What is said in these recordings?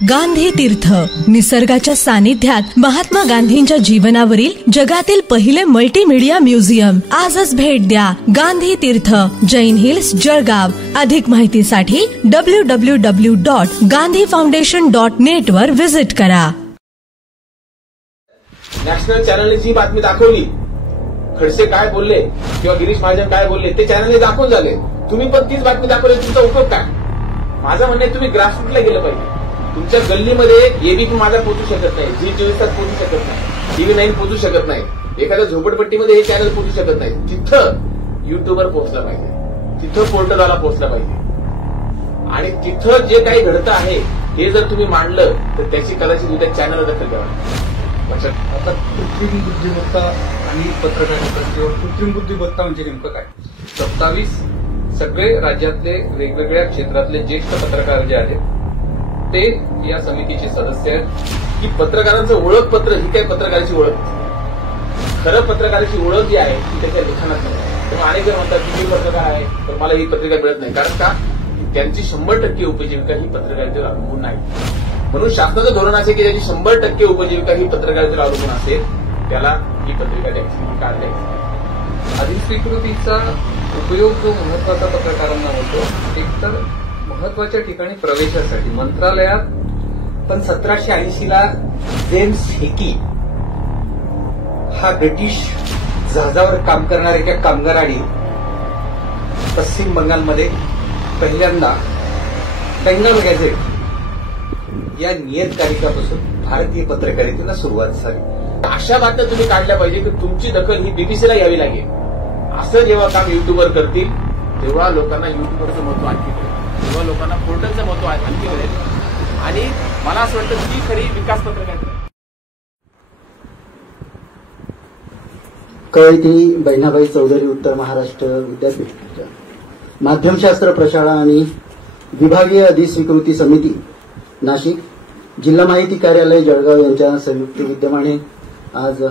गांधी तीर्थ, निसर्गाच्या सानिध्यात महात्मा गांधींच्या जीवनावरील जगातील पहिले मल्टीमीडिया म्युझियम. आजच भेट द्या. गांधी तीर्थ, जैन हिल्स, जळगाव. अधिक माहितीसाठी www.gandhifoundation.net वर विजिट करा. नॅशनल चॅनलने जी बातमी दाखवली, खडसे काय बोलले किंवा गिरीश महाजन काय बोलले ते चॅनलने दाखवून झाले. तुम्ही पण तीच बातमी दाखवली, तुमचा उपयोग काय? माझं म्हणणं तुम्ही ग्रासरूटला गेलं पाहिजे. तुमच्या गल्लीमध्ये एबीपी माझा पोहोचू शकत नाही, झी24 तास पोहोचू शकत नाही, TV9 पोहोचू शकत नाही, एखाद्या झोपडपट्टीमध्ये हे चॅनल पोहोचू शकत नाही. तिथं युट्यूबर पोहोचला पाहिजे, तिथं पोर्टलवाला पोहोचला पाहिजे. आणि तिथं जे काही घडतं आहे हे जर तुम्ही मांडलं तर त्याची कदाचित उद्या चॅनलला दखल द्यावा. आता कृत्रिम बुद्धिमत्ता आणि पत्रकारिता किंवा कृत्रिम बुद्धिमत्ता म्हणजे नेमकं काय? 27 सगळे राज्यातले वेगवेगळ्या क्षेत्रातले ज्येष्ठ पत्रकार जे आहेत ते या समितीचे सदस्य आहेत. की पत्रकारांचं ओळखपत्र ही काय पत्रकाराची ओळख? खरं पत्रकाराची ओळख जी आहे ती त्याच्या लिखाणात नाही. तेव्हा अनेक जण म्हणतात की मी पत्रकार आहे तर मला ही पत्रिका मिळत नाही. कारण का? त्यांची 100% उपजीविका ही पत्रकारितेवर अवलंबून नाही. म्हणून शासनाचं धोरण असे की ज्याची 100% उपजीविका ही पत्रकारितेवर अवलंबून असेल त्याला ही पत्रिका द्यायची, ही कार्ड द्यायची. अधिस्वीकृतीचा उपयोग जो महत्वाचा पत्रकारांना होतो, एकतर महत्वाच्या ठिकाणी प्रवेशासाठी मंत्रालयात पण 1780ला जेम्स हेकी हा ब्रिटिश जहाजावर काम करणाऱ्या एका कामगारांनी पश्चिम बंगालमध्ये पहिल्यांदा बेंगाल गॅझेट या नियतकालिकापासून भारतीय पत्रकारितेला सुरुवात झाली. अशा बातम्या तुम्ही काढल्या पाहिजे की तुमची दखल ही बीबीसीला घ्यावी लागेल. असं जेव्हा काम युट्यूबर करतील तेव्हा लोकांना युट्यूबरचं महत्व आणखी कळेल, तेव्हा लोकांना पोर्टलचं महत्व आणखी कळेल. आणि मला असं वाटतं ती खरी विकास पत्रकारिता. कवयित्री बहिणाबाई चौधरी उत्तर महाराष्ट्र विद्यापीठाच्या माध्यमशास्त्र प्रशाळा आणि विभागीय अधिस्वीकृती समिती नाशिक, जिल्हा माहिती कार्यालय जळगाव यांच्या संयुक्त विद्यमाने आज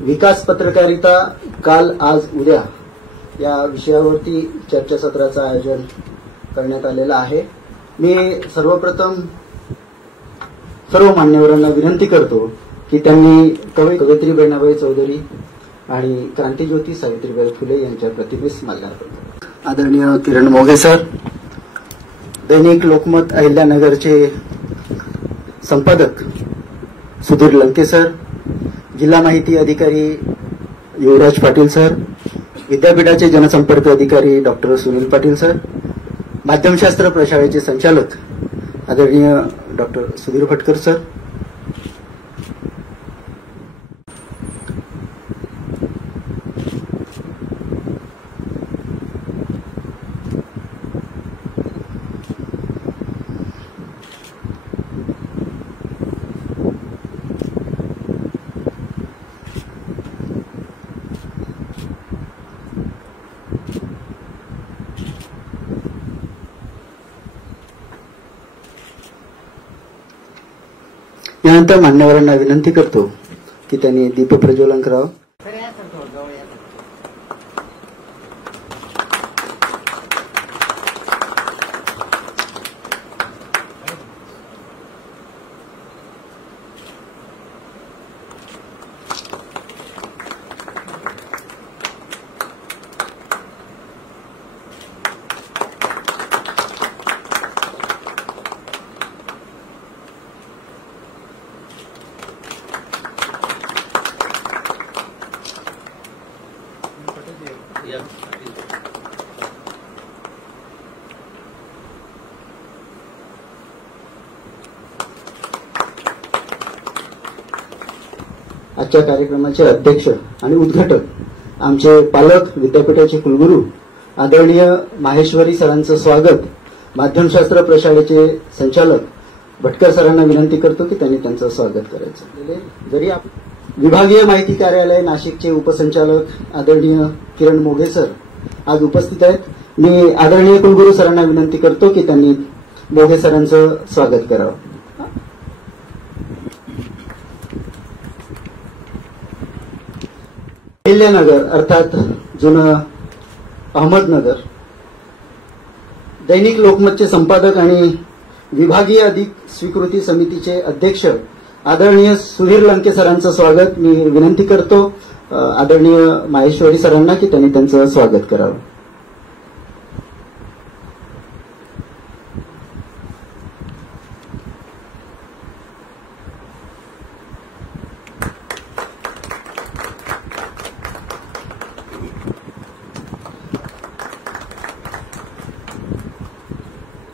विकास पत्रकारिता काल आज उद्या या विषयावरती चर्चासत्राचं आयोजन करण्यात आलेलं आहे. मी सर्वप्रथम सर्व मान्यवरांना विनंती करतो की त्यांनी कवयित्री बहिणाबाई चौधरी आणि क्रांतीज्योती सावित्रीबाई फुले यांच्या प्रतिमेस माल्यार्पण करतो. आदरणीय किरण मोघे सर, दैनिक लोकमत अहिल्यानगरचे संपादक सुधीर लंके सर, जिल्हा माहिती अधिकारी युवराज पाटील सर, विद्यापीठाचे जनसंपर्क अधिकारी डॉक्टर सुनील पाटील सर, माध्यमशास्त्र प्रशाळेचे संचालक आदरणीय डॉक्टर सुधीर भटकर सर, यानंतर मान्यवरांना विनंती करतो की त्यांनी दीपप्रज्वलन करावं. आजच्या कार्यक्रमाचे अध्यक्ष आणि उद्घाटक आमचे पालक विद्यापीठाचे कुलगुरू आदरणीय माहेश्वरी सरांचं स्वागत. माध्यमशास्त्र प्रशाळेचे संचालक भटकर सरांना विनंती करतो की त्यांनी त्यांचं स्वागत करायचं. जरी विभागीय माहिती कार्यालय नाशिकचे उपसंचालक आदरणीय किरण मोघे सर आज उपस्थित आहेत. मी आदरणीय कुलगुरू सरांना विनंती करतो की त्यांनी मोघे सरांचं स्वागत करावं. अहिल्यानगर अर्थात जुनं अहमदनगर, दैनिक लोकमतचे संपादक आणि विभागीय अधिक स्वीकृती समितीचे अध्यक्ष आदरणीय सुधीर लंके सरांचं स्वागत मी विनंती करतो आदरणीय माहेश्वरी सरांना की त्यांनी त्यांचं स्वागत करावं.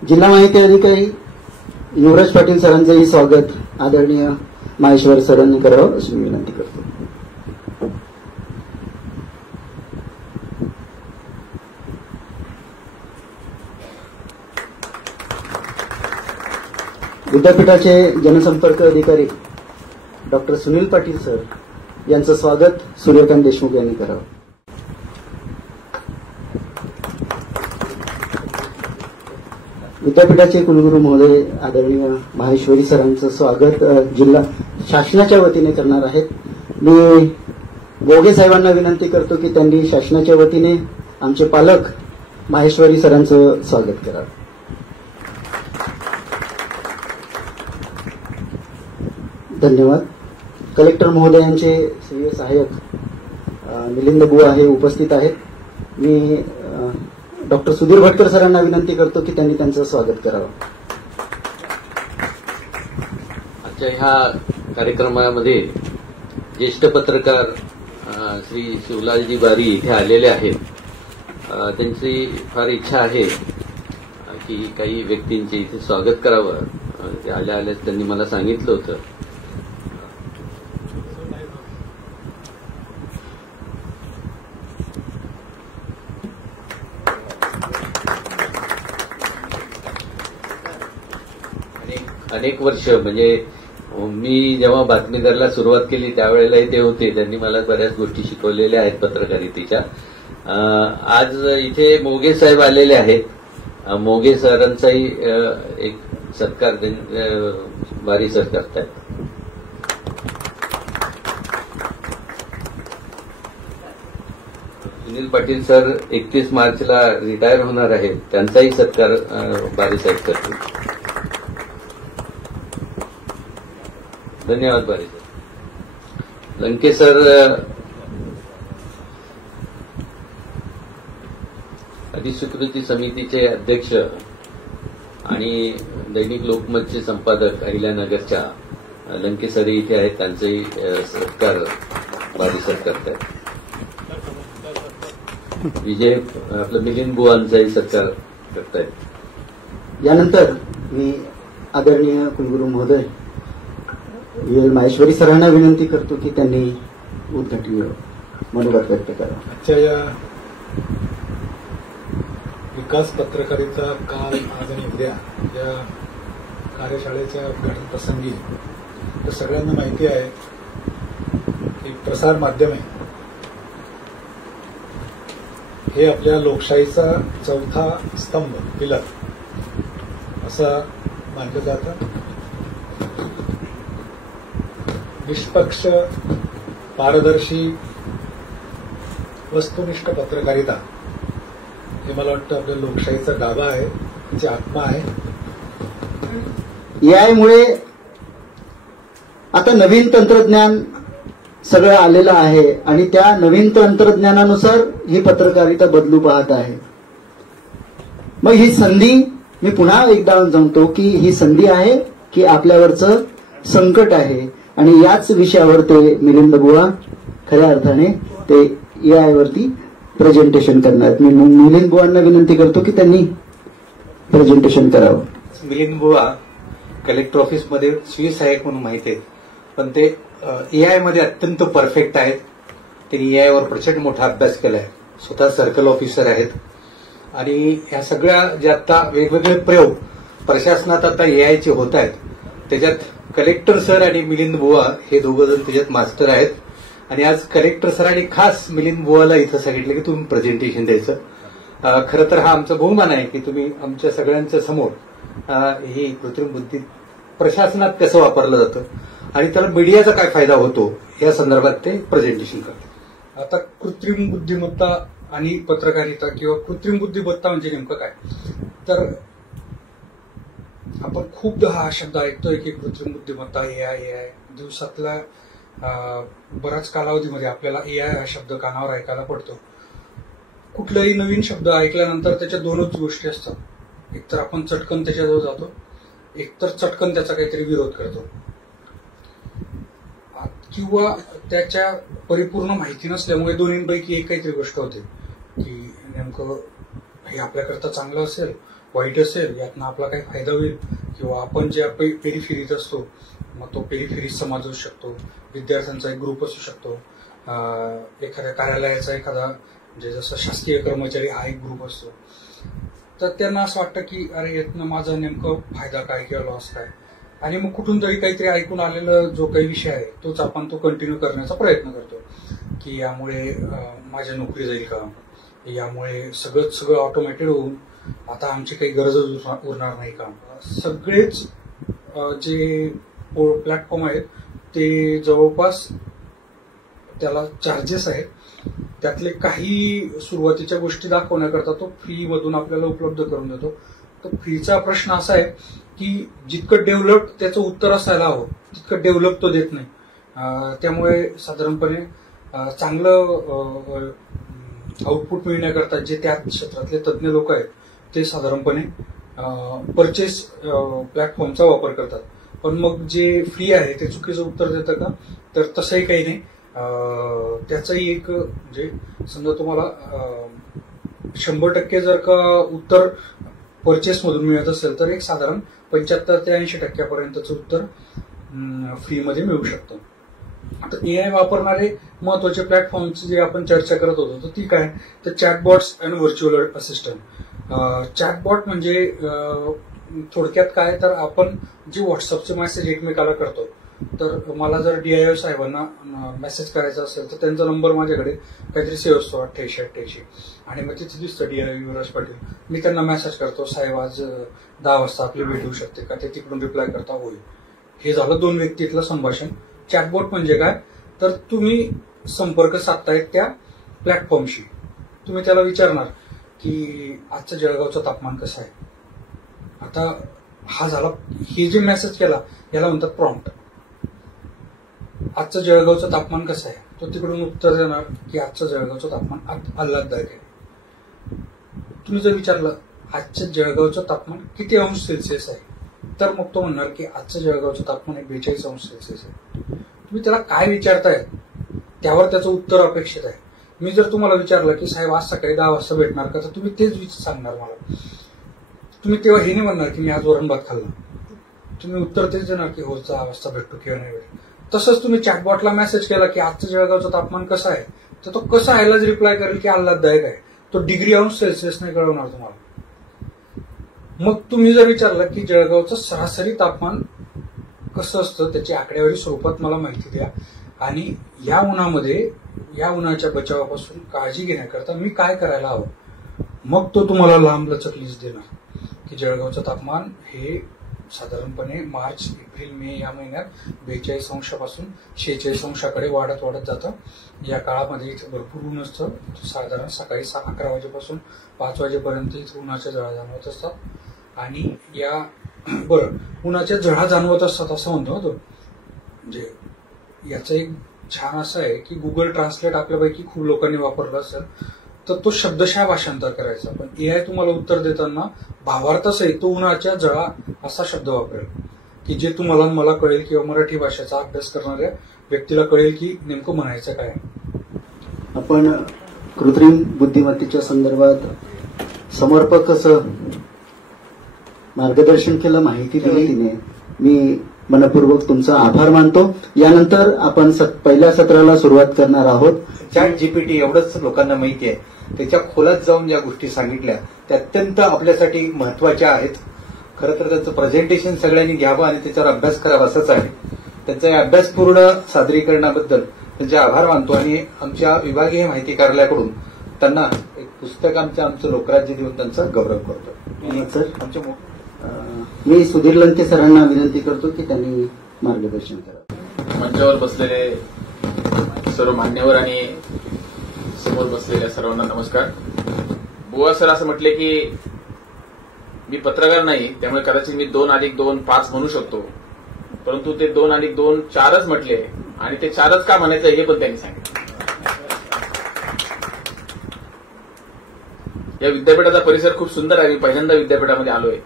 जिल्हा माहिती अधिकारी युवराज पाटील सरांचंही स्वागत आदरणीय माहेश्वर सरांनी करावं अशी मी विनंती करतो. विद्यापीठाचे जनसंपर्क अधिकारी डॉक्टर सुनील पाटील सर यांचं स्वागत सूर्यकांत देशमुख यांनी करावं. विद्यापीठाचे कुलगुरू महोदय आदरणीय माहेश्वरी सरांचं स्वागत जिल्हा शासनाच्या वतीने करणार आहेत. मी बोगे साहेबांना विनंती करतो की त्यांनी शासनाच्या वतीने आमचे पालक माहेश्वरी सरांचं स्वागत करावं. धन्यवाद. कलेक्टर महोदयांचे श्री सहाय्यक मिलिंद बुवा हे उपस्थित आहेत. मी डॉक्टर सुधीर भटकर सरांना विनंती करतो की त्यांनी त्यांचं स्वागत करावं. आजच्या ह्या कार्यक्रमामध्ये ज्येष्ठ पत्रकार श्री शिवलालजी बारी इथे आलेले आहेत. त्यांची फार इच्छा आहे की काही व्यक्तींचे इथे स्वागत करावं. ते आल्या आल्याच त्यांनी मला सांगितलं होतं. अनेक वर्ष म्हणजे मी जेव्हा बातमीदाराला सुरुवात केली त्यावेळेलाही ते होते. त्यांनी मला बऱ्याच गोष्टी शिकवलेल्या आहेत पत्रकारितेच्या. आज इथे मोगे साहेब आलेले आहेत. मोगे सरांचाही एक सत्कार बारी सर करतायत. सुनील पाटील सर 31 मार्चला रिटायर होणार आहेत. त्यांचाही सत्कार बारी साहेब करतील. धन्यवाद बारी सर. लंके सर अधिस्वीकृती समितीचे अध्यक्ष आणि दैनिक लोकमतचे संपादक अहिल्यानगरच्या लंके सर इथे आहेत. त्यांचेही सत्कार बारी सर करतायत. विजय आपलं मिलिंद बुवांचाही सत्कार करतायत. यानंतर मी आदरणीय कुलगुरू महोदय माहेश्वरी सरांना विनंती करतो की त्यांनी उद्घाटन मनोगत व्यक्त करावं. आजच्या या विकास पत्रकारिता काल आज आणि उद्या या कार्यशाळेच्या उद्घाटन प्रसंगी तर सगळ्यांना माहिती आहे की प्रसार माध्यमे हे आपल्या लोकशाहीचा चौथा स्तंभ पिलर असं मानलं जातं. निष्पक्ष पारदर्शी वस्तुनिष्ठ पत्रकारिता हे मला वाटतं आपल्या लोकशाहीचा गाभा आहे, तिची आत्मा आहे. यामुळे आता नवीन तंत्रज्ञान सगळं आलेलं आहे आणि त्या नवीन तंत्रज्ञानानुसार ही पत्रकारिता बदलू पाहत आहे. मग ही संधी मी पुन्हा एकदा सांगतो की ही संधी आहे की आपल्यावरचं संकट आहे आणि याच विषयावर ते मिलिंद बुवा खऱ्या अर्थाने ते एआय वरती प्रेझेंटेशन करणार. मी मिलिंद बुवांना विनंती करतो की त्यांनी प्रेझेंटेशन करावं. मिलिंद बुवा कलेक्टर ऑफिसमध्ये स्वीय सहाय्यक म्हणून माहिती आहेत, पण ते एआय मध्ये अत्यंत परफेक्ट आहेत. त्यांनी एआय वर प्रचंड मोठा अभ्यास केलाय. स्वतः सर्कल ऑफिसर आहेत आणि ह्या सगळ्या जे आता वेगवेगळे प्रयोग प्रशासनात आता एआयचे होत आहेत त्याच्यात कलेक्टर सर आणि मिलिंद बुवा हे दोघं जण त्याच्यात मास्टर आहेत. आणि आज कलेक्टर सरांनी खास मिलिंद बुवाला इथं सांगितलं की तुम्ही प्रेझेंटेशन द्यायचं. खरं तर हा आमचा बहुमान आहे की तुम्ही आमच्या सगळ्यांच्या समोर ही कृत्रिम बुद्धी प्रशासनात कसं वापरलं जातं आणि त्याला मीडियाचा काय फायदा होतो या संदर्भात ते प्रेझेंटेशन करतात. आता कृत्रिम बुद्धिमत्ता आणि पत्रकारिता किंवा कृत्रिम बुद्धिमत्ता म्हणजे नेमकं काय, तर आपण खूपदा हा शब्द ऐकतोय की कृत्रिम बुद्धिमत्ता एआय दिवसातल्या बऱ्याच कालावधीमध्ये आपल्याला एआय हा शब्द कानावर ऐकायला पडतो. कुठलाही नवीन शब्द ऐकल्यानंतर त्याच्या दोनच गोष्टी असतात, एकतर आपण चटकन त्याच्याजवळ जातो, एकतर चटकन त्याचा काहीतरी विरोध करतो, किंवा त्याच्या परिपूर्ण माहिती नसल्यामुळे दोन्हींपैकी एक काहीतरी गोष्ट होते की नेमकं हे आपल्याकरता चांगलं असेल, वाईट असेल, यातनं आपला काही फायदा होईल, किंवा आपण ज्या पेरिफेरीत असतो मग तो पेरिफेरीत समाज असू शकतो, विद्यार्थ्यांचा एक ग्रुप असू शकतो, एखाद्या कार्यालयाचा एखादा म्हणजे जसं शासकीय कर्मचारी हा एक ग्रुप असतो. तर त्यांना असं वाटतं की अरे यातनं माझा नेमकं फायदा काय किंवा लॉस काय, आणि मग कुठून तरी काहीतरी ऐकून आलेला जो काही विषय आहे तोच आपण तो कंटिन्यू करण्याचा प्रयत्न करतो की यामुळे माझ्या नोकरी जाईल का, यामुळे सगळं ऑटोमॅटेड होऊन आता आमची काही गरजच उरणार नाही का. सगळेच जे प्लॅटफॉर्म आहेत ते जवळपास त्याला चार्जेस आहेत, त्यातले काही सुरुवातीच्या गोष्टी दाखवण्याकरता तो फ्री मधून आपल्याला उपलब्ध करून देतो. तर फ्रीचा प्रश्न असा आहे की जितकं डेव्हलप त्याचं उत्तर असायला हवं तितकं डेव्हलप तो देत नाही. त्यामुळे साधारणपणे चांगलं आउटपुट मिळण्याकरता जे त्या क्षेत्रातले तज्ज्ञ लोक आहेत ते साधारणपणे परचेस प्लॅटफॉर्मचा वापर करतात. पण मग जे फ्री आहे ते चुकीचं उत्तर देतं का, तर तसंही काही नाही. त्याचंही एक म्हणजे समजा तुम्हाला 100% जर का उत्तर परचेस मधून मिळत असेल तर एक साधारण 75 ते 80% उत्तर फ्रीमध्ये मिळू शकतं. आता एआय वापरणारे महत्वाचे प्लॅटफॉर्मची जे आपण चर्चा करत होतो तर ती काय, तर चॅटबॉट्स आणि व्हर्च्युअल असिस्टंट. चॅटबॉट म्हणजे थोडक्यात काय, तर आपण जे व्हॉट्सअपचे मेसेज एकमेकाला करतो, तर मला जर DIO साहेबांना मेसेज करायचा असेल तर त्यांचा नंबर माझ्याकडे काहीतरी सेव्ह असतो 8888, आणि मग तिथे दिसतं DIO युवराज पाटील. मी त्यांना मेसेज करतो, साहेब आज 10 वाजता आपली भेट होऊ शकते का, ते तिकडून रिप्लाय करता होईल. हे झालं 2 व्यक्तीतलं संभाषण. चॅटबॉट म्हणजे काय, तर तुम्ही संपर्क साधतायत त्या प्लॅटफॉर्मशी. तुम्ही त्याला विचारणार की आजचं जळगावचं तापमान कसं आहे. आता हा झाला, हे जे मेसेज केला याला म्हणतात प्रॉम्प्ट. आजचं जळगावचं तापमान कसं आहे, तो तिकडून उत्तर देणार की आजचं जळगावचं तापमान आल्हाददायक आहे. तुम्ही जर विचारलं आजचं जळगावचं तापमान किती अंश सेल्सिअस आहे, तर मग तो म्हणणार की आजचं जळगावचं तापमान 42 अंश सेल्सिअस आहे. तुम्ही त्याला काय विचारताय त्यावर त्याचं उत्तर अपेक्षित आहे. मी जर तुम्हाला विचारलं की साहेब आज सकाळी 10 वाजता भेटणार का, तर तुम्ही तेच सांगणार मला. तुम्ही तेव्हा हे नाही म्हणणार की मी आज वरण भात खाल्ला, तुम्ही उत्तर तेच देणार की हो 10 वाजता भेटतो किंवा नाही भेटतो. तसंच तुम्ही चॅटबॉटला मेसेज केला की आजचं जळगावचं तापमान कसं आहे, तर तो कसं आहेलाच रिप्लाय करेल की आल्हाददायक आहे. तो डिग्री अंश सेल्सिअस नाही कळवणार तुम्हाला. मग तुम्ही जर विचारलं की जळगावचं सरासरी तापमान कसं असतं त्याची आकडेवारी स्वरूपात मला माहिती द्या, आणि या उन्हामध्ये या उन्हाच्या बचावापासून काळजी घेण्याकरता मी काय करायला हवं, मग तो तुम्हाला लांबलचक लिस्ट देणार की जळगावचं तापमान हे साधारणपणे मार्च, एप्रिल, मे या महिन्यात 42 अंशापासून 46 अंशाकडे वाढत जातं. या काळामध्ये इथे भरपूर ऊन असतं. साधारण सकाळी 11 वाजेपासून 5 वाजेपर्यंत इथे उन्हाच्या झळा जाणवत असतात. आणि या उन्हाच्या झळा जाणवत असतात असं म्हणतो ना तो. म्हणजे याचं एक छान असं आहे की गुगल ट्रान्सलेट आपल्यापैकी खूप लोकांनी वापरलं असेल तर तो शब्दशः भाषांतर करायचा, पण एआय तुम्हाला उत्तर देताना भावार्थासहित तो उन्हाच्या झळा असा शब्द वापरेल की जे तुम्हाला मला कळेल किंवा मराठी भाषेचा अभ्यास करणाऱ्या व्यक्तीला कळेल की नेमकं म्हणायचं काय. आपण कृत्रिम बुद्धिमत्तेच्या संदर्भात समर्पक असं मार्गदर्शन केलं, माहिती दिली तिने. मी मनपूर्वक तुमचा आभार मानतो. यानंतर आपण पहिल्या सत्राला सुरुवात करणार आहोत. ChatGPT एवढंच लोकांना माहिती आहे, त्याच्या खोलात जाऊन ज्या गोष्टी सांगितल्या त्या अत्यंत आपल्यासाठी महत्वाच्या आहेत. खरं तर त्याचं प्रेझेंटेशन सगळ्यांनी घ्यावं आणि त्याच्यावर अभ्यास करावा असंच आहे. त्यांचा अभ्यासपूर्ण सादरीकरणाबद्दल त्यांचे आभार मानतो आणि आमच्या विभागीय माहिती कार्यालयाकडून त्यांना एक पुस्तक आमचं लोकराज्य देऊन त्यांचा गौरव करतो. सर, मी सुधीर लंके सरांना विनंती करतो की त्यांनी मार्गदर्शन करावं. मंचावर बसलेले सर्व मान्यवर आणि समोर बसलेल्या सर्वांना नमस्कार. बुवा सर असं म्हटले की मी पत्रकार नाही, त्यामुळे कदाचित मी 2+2 5 म्हणू शकतो, परंतु ते 2+2 4च म्हटले आणि ते 4च का म्हणायचं हे पण त्यांनी सांगितलं. या विद्यापीठाचा परिसर खूप सुंदर आहे. मी पहिल्यांदा विद्यापीठामध्ये आलोय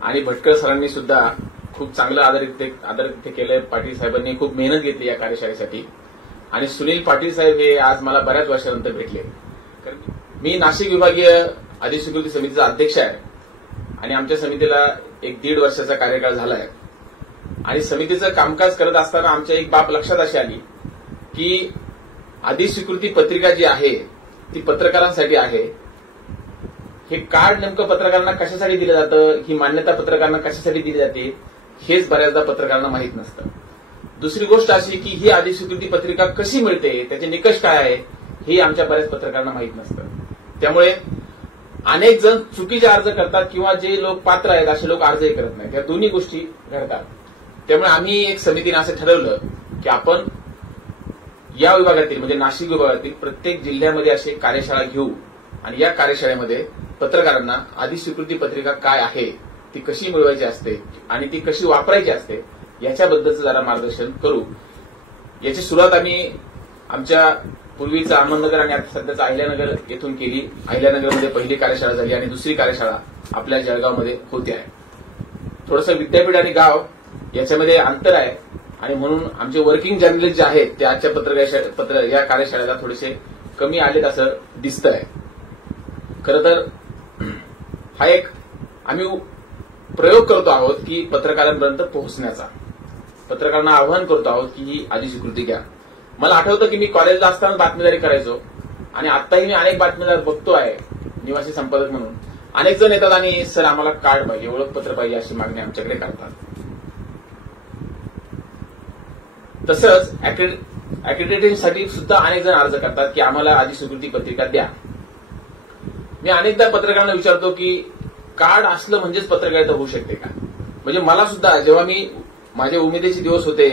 आणि भटकळ सरांनी सुद्धा खूप चांगलं आदर इथे केलंय. पाटील साहेबांनी खूप मेहनत घेतली या कार्यशाळेसाठी आणि सुनील पाटील साहेब हे आज मला बऱ्याच वर्षानंतर भेटले. मी नाशिक विभागीय अधिस्वीकृती समितीचा अध्यक्ष आहे आणि आमच्या समितीला 1.5 वर्षाचा कार्यकाळ झालाय आणि समितीचं कामकाज करत असताना आमच्या एक बाब लक्षात अशी आली की अधिस्वीकृती पत्रिका जी आहे ती पत्रकारांसाठी आहे. हे कार्ड नेमकं पत्रकारांना कशासाठी दिलं जातं, ही मान्यता पत्रकारांना कशासाठी दिली जाते हेच बऱ्याचदा पत्रकारांना माहीत नसतं. दुसरी गोष्ट अशी की ही अधिस्वीकृती पत्रिका कशी मिळते, त्याचे निकष काय आहे हे आमच्या बऱ्याच पत्रकारांना माहीत नसतं. त्यामुळे अनेक जण चुकीचे अर्ज करतात किंवा जे लोक पात्र आहेत असे लोक अर्जही करत नाहीत. या दोन्ही गोष्टी घडतात. त्यामुळे आम्ही एक समितीने असं ठरवलं की आपण या विभागातील म्हणजे नाशिक विभागातील प्रत्येक जिल्ह्यामध्ये अशी कार्यशाळा घेऊ आणि या कार्यशाळेमध्ये पत्रकारांना अधिस्वीकृती पत्रिका काय आहे, ती कशी मिळवायची असते आणि ती कशी वापरायची असते याच्याबद्दलचं जरा मार्गदर्शन करू. याची सुरुवात आम्ही आमच्या पूर्वीचा अहमदनगर आणि आता सध्याचा अहिल्यानगर येथून केली. अहिल्यानगरमध्ये पहिली कार्यशाळा झाली आणि दुसरी कार्यशाळा आपल्या जळगावमध्ये होते आहे. थोडंसं विद्यापीठ आणि गाव याच्यामध्ये अंतर आहे आणि म्हणून आमचे वर्किंग जर्नलिस्ट जे आहेत ते आजच्या या कार्यशाळेला थोडेसे कमी आलेत असं दिसतंय. खरं तर हा एक आम्ही प्रयोग करतो आहोत की पत्रकारांपर्यंत पोहोचण्याचा. पत्रकारांना आवाहन करतो आहोत की ही अधिस्वीकृती घ्या. मला आठवतं की मी कॉलेजला असताना बातमीदारी करायचो आणि आत्ताही मी अनेक बातमीदार बघतो आहे निवासी संपादक म्हणून. अनेक जण येतात आणि सर आम्हाला कार्ड पाहिजे, ओळखपत्र पाहिजे अशी मागणी आमच्याकडे करतात. तसंच अॅक्रेडिटेशनसाठी सुद्धा अनेक जण अर्ज करतात की आम्हाला अधिस्वीकृती पत्रिका द्या. मी अनेकदा पत्रकारांना विचारतो की कार्ड असलं म्हणजेच पत्रकारिता होऊ शकते का. म्हणजे मला सुद्धा जेव्हा मी माझे उमेदीचे दिवस होते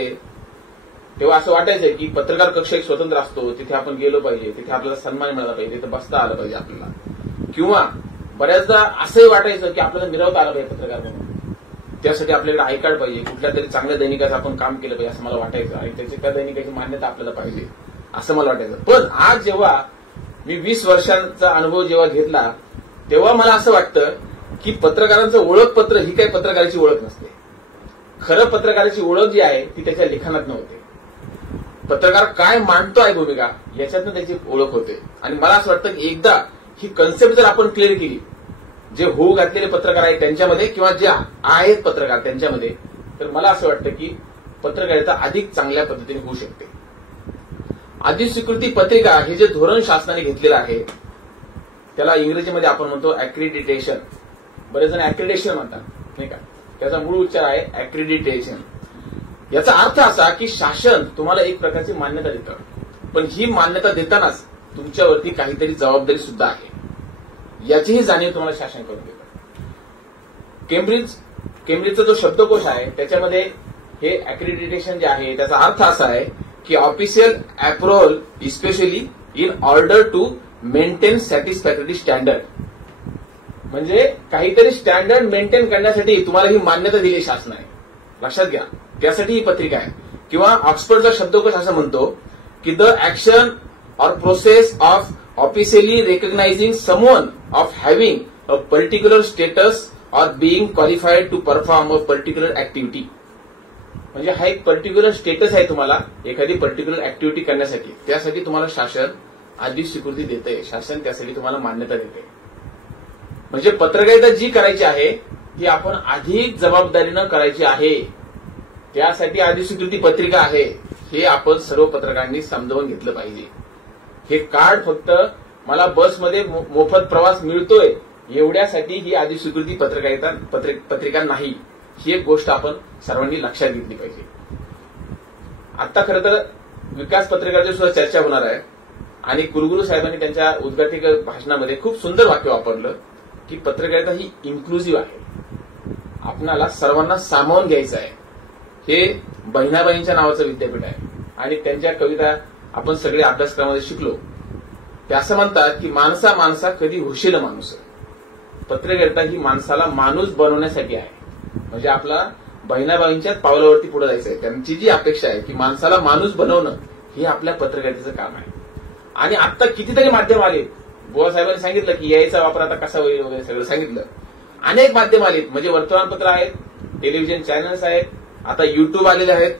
तेव्हा असं वाटायचं की पत्रकार कक्ष एक स्वतंत्र असतो, तिथे आपण गेलो पाहिजे, तिथे आपल्याला सन्मान मिळाला पाहिजे, तिथे बसता आलं पाहिजे आपल्याला, किंवा बऱ्याचदा असंही वाटायचं की आपल्याला मिरवता आलं पाहिजे पत्रकार म्हणून, त्यासाठी आपल्याकडे आय कार्ड पाहिजे, कुठल्या तरी चांगल्या दैनिकाचं आपण काम केलं पाहिजे असं मला वाटायचं आणि त्याची त्या दैनिकाची मान्यता आपल्याला पाहिजे असं मला वाटायचं. पण आज जेव्हा मी 20 वर्षांचा अनुभव जेव्हा घेतला तेव्हा मला असं वाटतं की पत्रकारांचं ओळखपत्र ही काही पत्रकाराची ओळख नसते. खरं पत्रकाराची ओळख जी आहे ती त्याच्या लिखाणात नव्हते. पत्रकार काय मांडतो आहे भूमिका याच्यातनं त्याची ओळख होते. आणि मला असं वाटतं की एकदा ही कन्सेप्ट जर आपण क्लिअर केली, जे होऊ घातलेले पत्रकार आहेत त्यांच्यामध्ये किंवा जे आहेत पत्रकार त्यांच्यामध्ये, तर मला असं वाटतं की पत्रकारिता अधिक चांगल्या पद्धतीने होऊ शकते. अधिस्वीकृती पत्रिका हे जे धोरण शासनाने घेतलेलं आहे त्याला इंग्रजीमध्ये आपण म्हणतो अॅक्रिडिटेशन. बरेच जण अॅक्रिडेशन म्हणतात नाही का, त्याचा मूळ उच्चार आहे अॅक्रिडिटेशन. याचा अर्थ असा की शासन तुम्हाला एक प्रकारची मान्यता देतं, पण ही मान्यता देतानाच तुमच्यावरती काहीतरी जबाबदारी सुद्धा आहे याचीही जाणीव तुम्हाला शासन करून देतं. केम्ब्रिजचा जो शब्दकोश आहे त्याच्यामध्ये हे अॅक्रिडिटेशन जे आहे त्याचा अर्थ असा आहे की official approval especially in order to maintain satisfactory standard. म्हणजे काहीतरी स्टँडर्ड मेंटेन करण्यासाठी तुम्हाला ही मान्यता दिली शासनाने, लक्षात घ्या, त्यासाठी ही पत्रिका आहे. किंवा ऑक्सफर्डचा शब्दकोश असं म्हणतो की the action or process of officially recognizing someone of having a particular status or being qualified to perform a particular activity. म्हणजे हा एक पर्टिक्युलर स्टेटस आहे तुम्हाला एखादी पर्टिक्युलर ऍक्टिव्हिटी करण्यासाठी, त्यासाठी तुम्हाला शासन अधिस्वीकृती देते, शासन त्यासाठी तुम्हाला मान्यता देते. म्हणजे पत्रकारिता जी करायची आहे ती आपण अधिक जबाबदारीनं करायची आहे, त्यासाठी अधिस्वीकृती पत्रिका आहे हे आपण सर्व पत्रकारांनी समजावून घेतलं पाहिजे. हे कार्ड फक्त मला बसमध्ये मोफत प्रवास मिळतोय एवढ्यासाठी ही अधिस्वीकृती पत्रिका नाही, ही एक गोष्ट आपण सर्वांनी लक्षात घेतली पाहिजे. आता खरं तर विकास पत्रकाराची सुद्धा चर्चा होणार आहे आणि कुलगुरू साहेबांनी त्यांच्या उद्घाटक भाषणामध्ये खूप सुंदर वाक्य वापरलं की पत्रकारिता ही इन्क्लुझिव्ह आहे, आपणाला सर्वांना सामावून घ्यायचं आहे. हे बहिणाबाईंच्या नावाचं विद्यापीठ आहे आणि त्यांच्या कविता आपण सगळे अभ्यासक्रमामध्ये शिकलो. ते असं म्हणतात की माणसा माणसा कधी होशील माणूस. पत्रकारिता ही माणसाला माणूस बनवण्यासाठी आहे. म्हणजे आपला बहिणाबाईंच्याच पावलावरती पुढे जायचं आहे. त्यांची जी अपेक्षा आहे की माणसाला माणूस बनवणं हे आपल्या पत्रकारितेचं काम आहे. आणि आता कितीतरी माध्यम आले. बुवा साहेबांनी सांगितलं की याचा वापर आता कसा होईल वगैरे सगळं सांगितलं. अनेक माध्यम आलेत. म्हणजे वर्तमानपत्र आहेत, टेलिव्हिजन चॅनल्स आहेत, आता युट्यूब आलेले आहेत,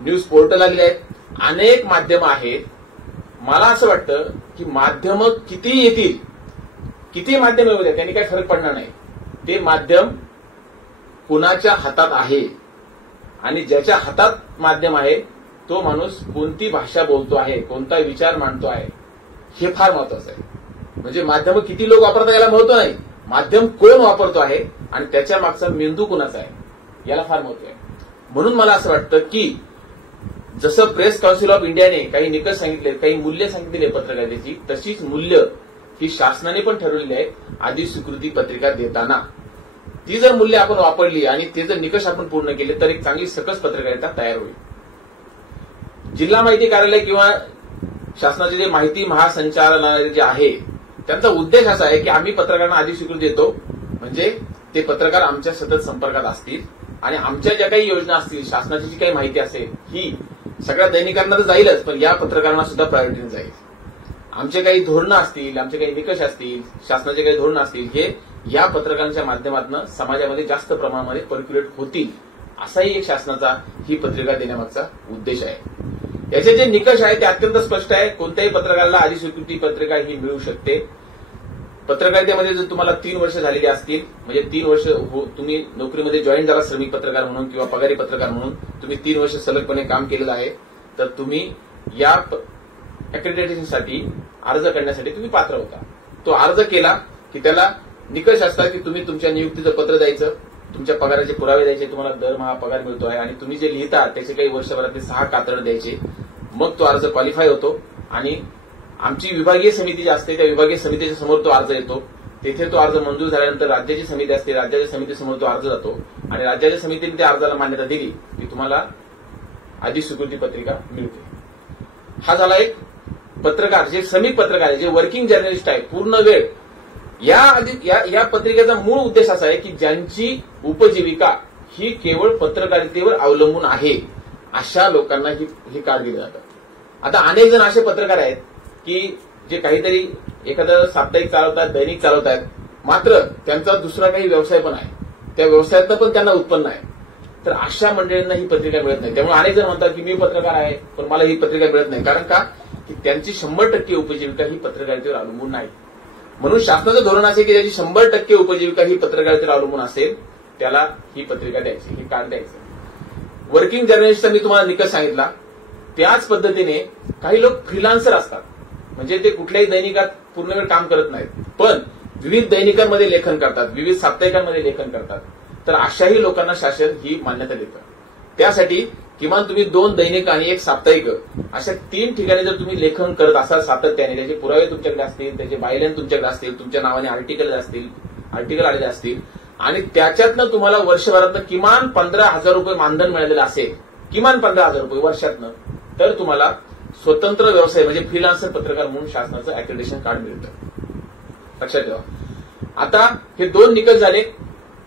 न्यूज पोर्टल आलेले आहेत, अनेक माध्यम आहेत. मला असं वाटतं की माध्यम किती येतील, किती माध्यम येऊ द्या, त्यांनी काही फरक पडणार नाही. ते माध्यम कुणाच्या हातात आहे आणि ज्याच्या हातात माध्यम आहे तो माणूस कोणती भाषा बोलतो आहे, कोणता विचार मांडतो आहे, हे फार महत्वाचं आहे. म्हणजे माध्यम किती लोक वापरतात याला महत्व नाही, माध्यम कोण वापरतो आहे आणि त्याच्या मागचा मेंदू कुणाचा आहे याला फार महत्व आहे. म्हणून मला असं वाटतं की जसं प्रेस काउन्सिल ऑफ इंडियाने काही निकष सांगितले, काही मूल्य सांगितलेली आहे पत्रकारितेची, तशीच मूल्य ही शासनाने पण ठरवलेली आहेत. आधी स्वीकृती पत्रिका देताना ती जर मूल्य आपण वापरली आणि ते जर निकष आपण पूर्ण केले तर एक चांगली सकस पत्रकारिता तयार होईल. जिल्हा माहिती कार्यालय किंवा शासनाचे जे माहिती महासंचालनालय जे आहे त्यांचा उद्देश असा आहे की आम्ही पत्रकारांना आधी स्वीकृती देतो, म्हणजे ते पत्रकार आमच्या सतत संपर्कात असतील आणि आमच्या ज्या काही योजना असतील, शासनाची जी काही माहिती असेल ही सगळ्या दैनिकांना तर जाईलच, पण या पत्रकारांना सुद्धा प्रायोरिटीने जाईल. आमचे काही धोरणं असतील, आमचे काही निकष असतील, शासनाचे काही धोरणं असतील, हे या पत्रकारांच्या माध्यमातून समाजामध्ये जास्त प्रमाणामध्ये पर्क्युलेट होतील, असाही एक शासनाचा ही पत्रिका देण्यामागचा उद्देश आहे. याचे जे निकष आहे ते अत्यंत स्पष्ट आहे. कोणत्याही पत्रकाराला आधी स्वीकृती पत्रिका ही मिळू शकते. पत्रकारितेमध्ये जर तुम्हाला 3 वर्ष झालेली असतील, म्हणजे 3 वर्ष तुम्ही नोकरीमध्ये जॉईन झाला श्रमिक पत्रकार म्हणून किंवा पगारी पत्रकार म्हणून, तुम्ही 3 वर्ष सलगपणे काम केलेलं आहे, तर तुम्ही या अक्रेडिटेशनसाठी अर्ज करण्यासाठी तुम्ही पात्र होता. तो अर्ज केला की त्याला निकष असतात की तुम्ही तुमच्या नियुक्तीचं पत्र द्यायचं, तुमच्या पगाराचे पुरावे द्यायचे, तुम्हाला दरमहा पगार मिळतो आहे आणि तुम्ही जे लिहिता त्याचे काही वर्षभरातले 6 कातड द्यायचे. मग तो अर्ज क्वालिफाय होतो आणि आमची विभागीय समिती जी असते त्या विभागीय समितीच्या समोर तो अर्ज येतो. तेथे तो अर्ज मंजूर झाल्यानंतर राज्याची समिती असते, राज्याच्या समितीसमोर तो अर्ज जातो आणि राज्याच्या समितीने त्या अर्जाला मान्यता दिली की तुम्हाला आधी स्वीकृती पत्रिका मिळते. हा झाला एक पत्रकार, जे श्रमिक पत्रकार आहे, जे वर्किंग जर्नलिस्ट आहे पूर्ण वेळ. या पत्रिकेचा मूळ उद्देश असा आहे की ज्यांची उपजीविका ही केवळ पत्रकारितेवर अवलंबून आहे अशा लोकांना हे कार्ड दिलं जातं. आता अनेक जण असे पत्रकार आहेत की जे काहीतरी एखादं साप्ताहिक चालवतात, दैनिक चालवतात, मात्र त्यांचा दुसरा काही व्यवसाय पण आहे, त्या व्यवसायातनं पण त्यांना उत्पन्न आहे. तर अशा मंडळींना ही पत्रिका मिळत नाही. त्यामुळे अनेक जण म्हणतात की मी पत्रकार आहे पण मला ही पत्रिका मिळत नाही. कारण का की त्यांची 100% उपजीविका ही पत्रकारितेवर अवलंबून नाही. म्हणून शासनाचं धोरण असे की ज्याची 100% उपजीविका ही पत्रकारितेवर अवलंबून असेल त्याला ही पत्रिका द्यायची, हे कार्ड द्यायचं. वर्किंग जर्नलिस्टचा मी तुम्हाला निकष सांगितला. त्याच पद्धतीने काही लोक फ्रीलान्सर असतात, म्हणजे ते कुठल्याही दैनिकात पूर्ण वेळ काम करत नाहीत, पण विविध दैनिकांमध्ये लेखन करतात, विविध साप्ताहिकांमध्ये लेखन करतात. तर अशाही लोकांना शासन ही मान्यता देतं. त्यासाठी किमान तुम्ही 2 दैनिक आणि 1 साप्ताहिक अशा 3 ठिकाणी जर तुम्ही लेखन करत असाल सातत्याने, त्याचे पुरावे तुमच्याकडे असतील, त्याचे बायलाईन तुमच्याकडे असतील, तुमच्या नावाने आर्टिकल आलेले असतील आणि त्याच्यातनं तुम्हाला वर्षभरातनं किमान 15,000 रुपये मानधन मिळालेलं असेल, किमान 15,000 रुपये वर्षातनं, तर तुम्हाला स्वतंत्र व्यवसाय म्हणजे फ्रीलान्सर पत्रकार म्हणून शासनाचं अक्रेडिटेशन कार्ड मिळतं. लक्षात ठेवा. आता हे 2 निकष झाले.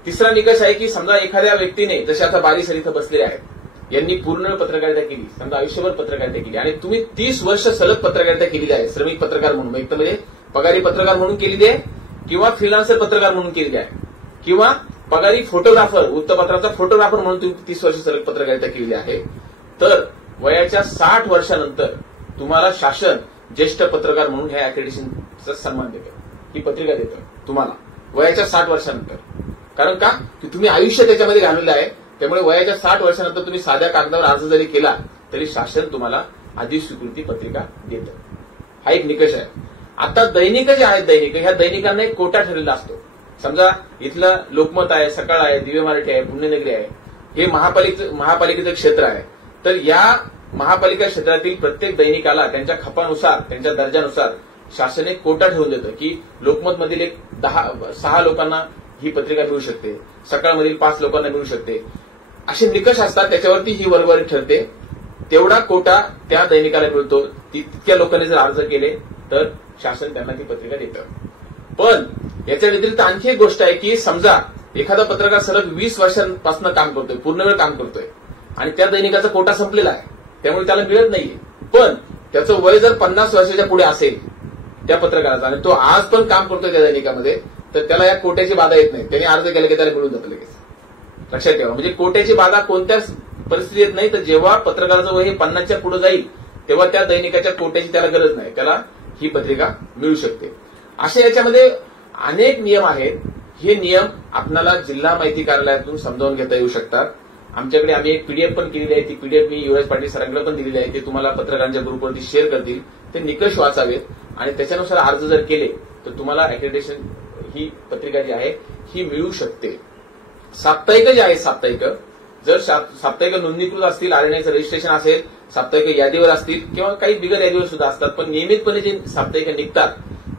तिसरा निकष आहे की समजा एखाद्या व्यक्तीने, जसे आता बारी सर इथं बसलेले आहेत, यांनी पूर्ण पत्रकारिता केली, समजा आयुष्यभर पत्रकारिता केली आणि तुम्ही 30 वर्ष सलग पत्रकारिता केलेली आहे श्रमिक पत्रकार म्हणून, एक तर म्हणजे पगारी पत्रकार म्हणून केलेली आहे किंवा फ्रीलान्सर पत्रकार म्हणून केलेली आहे किंवा पगारी फोटोग्राफर, वृत्तपत्राचा फोटोग्राफर म्हणून तुम्ही 30 वर्ष सलग पत्रकारिता केलेली आहे, तर वयाच्या 60 वर्षानंतर तुम्हाला शासन ज्येष्ठ पत्रकार म्हणून ह्या अक्रेडिटेशनचा सन्मान देतं, ही पत्रिका देतं तुम्हाला वयाच्या 60 वर्षानंतर. कारण का की तुम्ही आयुष्य त्याच्यामध्ये घालवलं आहे. त्यामुळे वयाच्या 60 वर्षानंतर तुम्ही साध्या कागदावर अर्ज जरी केला तरी शासन तुम्हाला आधी स्वीकृती पत्रिका देतं. हा एक निकष आहे. आता दैनिक जे आहेत, ह्या दैनिकांना एक कोटा ठरलेला असतो. समजा इथलं लोकमत आहे, सकाळ आहे, दिव्य मराठी आहे, पुण्यनगरी आहे, हे महापालिकेचं क्षेत्र आहे. तर या महापालिका क्षेत्रातील प्रत्येक दैनिकाला त्यांच्या खपानुसार, त्यांच्या दर्जानुसार शासन एक कोटा ठेवून देतं की लोकमत मधील एक 6 लोकांना ही पत्रिका मिळू शकते, सकाळमधील 5 लोकांना मिळू शकते. असे निकष असतात, त्याच्यावरती ही वरवरी ठरते. तेवढा कोटा त्या दैनिकाला मिळतो. तितक्या लोकांनी जर अर्ज केले तर शासन त्यांना ती पत्रिका देतं. पण याच्या व्यतिरिक्त आणखी एक गोष्ट आहे की समजा एखादा पत्रकार सलग 20 वर्षांपासून काम करतोय, पूर्ण वेळ काम करतोय आणि त्या दैनिकाचा कोटा संपलेला आहे, त्यामुळे त्याला मिळत नाहीये. पण त्याचं वय जर 50 वर्षाच्या पुढे असेल त्या पत्रकाराचा आणि तो आज पण काम करतोय त्या दैनिकामध्ये, तर त्याला या कोट्याची बाधा येत नाही. त्याने अर्ज केला की त्याला मिळून जातं लगेच. लक्षात ठेवा, म्हणजे कोट्याची बाधा कोणत्याच परिस्थिती येत नाही. तर जेव्हा पत्रकाराचं वय हे 50च्या पुढे जाईल तेव्हा त्या दैनिकाच्या कोट्याची त्याला गरज नाही, त्याला ही पत्रिका मिळू शकते. अशा याच्यामध्ये अनेक नियम आहेत. हे नियम आपल्याला जिल्हा माहिती कार्यालयातून समजावून घेता येऊ शकतात. आमच्याकडे आम्ही एक पीडीएफ पण केलेली आहे. ती पीडीएफ मी युवराज पाटील सरांकडे पण दिलेली आहे. ते तुम्हाला पत्रकारांच्या ग्रुपवरती शेअर करतील. ते निकष वाचावेत आणि त्याच्यानुसार अर्ज जर केले तर तुम्हाला अॅक्रेडिटेशन ही पत्रिका जी आहे ही मिळू शकते. साप्ताहिक जे आहे, साप्ताहिक जर साप्ताहिक नोंदणीकृत असतील, आरएनआयचं रजिस्ट्रेशन असेल, साप्ताहिक यादीवर असतील किंवा काही बिगर यादीवर सुद्धा असतात, पण नियमितपणे जे साप्ताहिक निघतात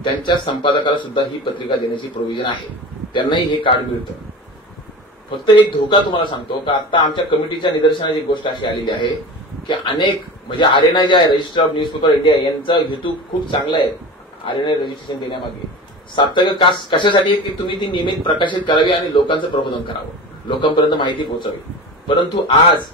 त्यांच्या संपादकाला सुद्धा ही पत्रिका देण्याची प्रोव्हिजन आहे. त्यांनाही हे कार्ड मिळतं. फक्त एक धोका तुम्हाला सांगतो का आता आमच्या कमिटीच्या निदर्शनाची गोष्ट अशी आलेली आहे की अनेक म्हणजे आरएनआय जे आहे, रजिस्टर ऑफ न्यूजपेपर इंडिया, यांचा हेतू खूप चांगला आहे आरएनआय रजिस्ट्रेशन देण्यामागे. साप्ताहिक कशासाठी की तुम्ही ती नियमित प्रकाशित करावी आणि लोकांचं प्रबोधन करावं, लोकांपर्यंत माहिती पोहोचावी. परंतु आज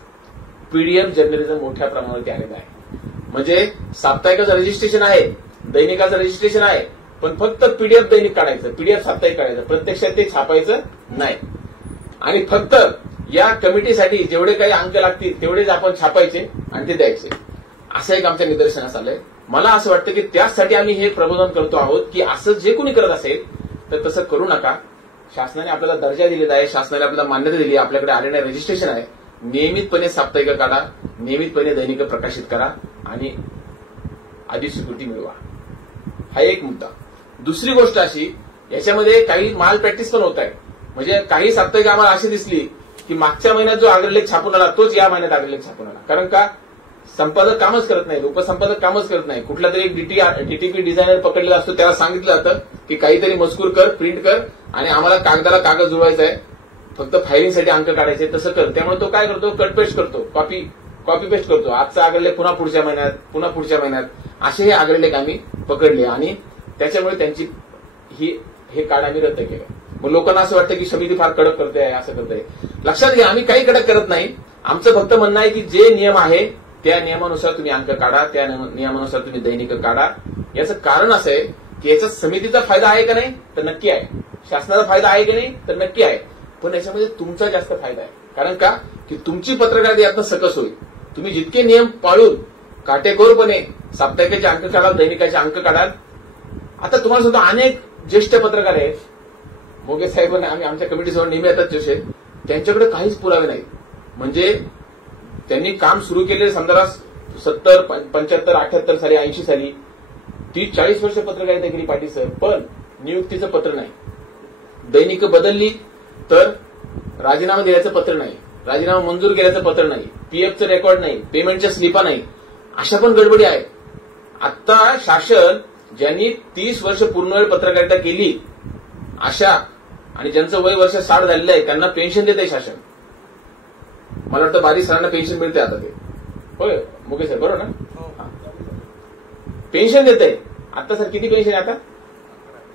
पीडीएफ जर्नलिझम मोठ्या प्रमाणावरती आलेलं आहे. म्हणजे साप्ताहिकाचं रजिस्ट्रेशन आहे, दैनिकाचं रजिस्ट्रेशन आहे, पण फक्त पीडीएफ दैनिक काढायचं, पीडीएफ साप्ताहिक काढायचं, प्रत्यक्षात ते छापायचं नाही. आणि फक्त या कमिटीसाठी जेवढे काही अंक लागतील तेवढेच आपण छापायचे आणि ते द्यायचे. असं एक आमच्या निदर्शनास आलंय. मला असं वाटतं की त्यासाठी आम्ही हे प्रबोधन करतो आहोत की असं जे कोणी करत असेल तर तसं करू नका. शासनाने आपल्याला दर्जा दिलेला आहे, शासनाने आपल्याला मान्यता दिली आहे, आपल्याकडे आरएनआय रजिस्ट्रेशन आहे. नियमितपणे साप्ताहिक काढा, नियमितपणे दैनिक प्रकाशित करा आणि अधिस्वीकृती मिळवा. हा एक मुद्दा. दुसरी गोष्ट अशी, याच्यामध्ये काही माल प्रॅक्टिस पण होत आहे. म्हणजे काही साप्ताहिक आम्हाला अशी दिसली की मागच्या महिन्यात जो अग्रलेख छापून आला तोच या महिन्यात अग्रलेख छापून आला. कारण का संपादक कामच करत नाही, उपसंपादक कामच करत नाही. कुठला तरी एक डीटीपी डिझायनर पकडलेला असतो, त्याला सांगितलं जातं की काहीतरी मजकूर कर, प्रिंट कर आणि आम्हाला कागदाला कागद जुळवायचा आहे, फक्त फायलिंगसाठी अंक काढायचे, तसं कर. त्यामुळे तो काय करतो, कट पेस्ट करतो, कॉपी पेस्ट करतो. आजचा अग्रलेख पुन्हा पुढच्या महिन्यात, पुन्हा पुढच्या महिन्यात, असे हे अग्रलेख आम्ही पकडले आणि त्याच्यामुळे त्यांची हे कार्ड आम्ही रद्द केलं. मग लोकांना असं वाटतं की समिती फार कडक करते आहे, असं करते. लक्षात घ्या, आम्ही काही कडक करत नाही. आमचं फक्त म्हणणं आहे की जे नियम आहे त्या नियमानुसार तुम्ही अंक काढा, त्या नियमानुसार तुम्ही दैनिक काढा. याचं कारण असं आहे की याचा समितीचा फायदा आहे का नाही तर नक्की आहे, शासनाचा फायदा आहे की नाही तर नक्की आहे, पण याच्यामध्ये तुमचा जास्त फायदा आहे. कारण का की तुमची पत्रकारिता यातनं सकस होईल. तुम्ही जितके नियम पाळून काटेकोरपणे साप्ताहिकाचे अंक काढाल, दैनिकाचे अंक काढाल. आता तुम्हाला सुद्धा अनेक ज्येष्ठ पत्रकार आहेत, मोगे साहेबांना आम्ही आमच्या कमिटीसमोर नेहमी येतात जोशे, त्यांच्याकडे काहीच पुरावे नाहीत. म्हणजे त्यांनी काम सुरू केले समजा 70, 75, 78 साली, 80 साली, 30-40 वर्ष पत्रकारिता केली पाटील सर, पण नियुक्तीचं पत्र नाही. दैनिक बदलली तर राजीनामा दिल्याचं पत्र नाही, राजीनामा मंजूर केल्याचं पत्र नाही, पीएफचं रेकॉर्ड नाही, पेमेंटच्या स्लिपा नाही. अशा पण गडबडी आहे. आता शासन ज्यांनी 30 वर्ष पूर्णवेळ पत्रकारिता केली अशा आणि ज्यांचं वय वर्ष 60 झालेलं आहे त्यांना पेन्शन देत आहे शासन. मला वाटतं बारी सरांना पेन्शन मिळते आता. ते होय मुकेश सर, बरोबर ना? पेन्शन देत आहे आता. सर किती पेन्शन आहे आता?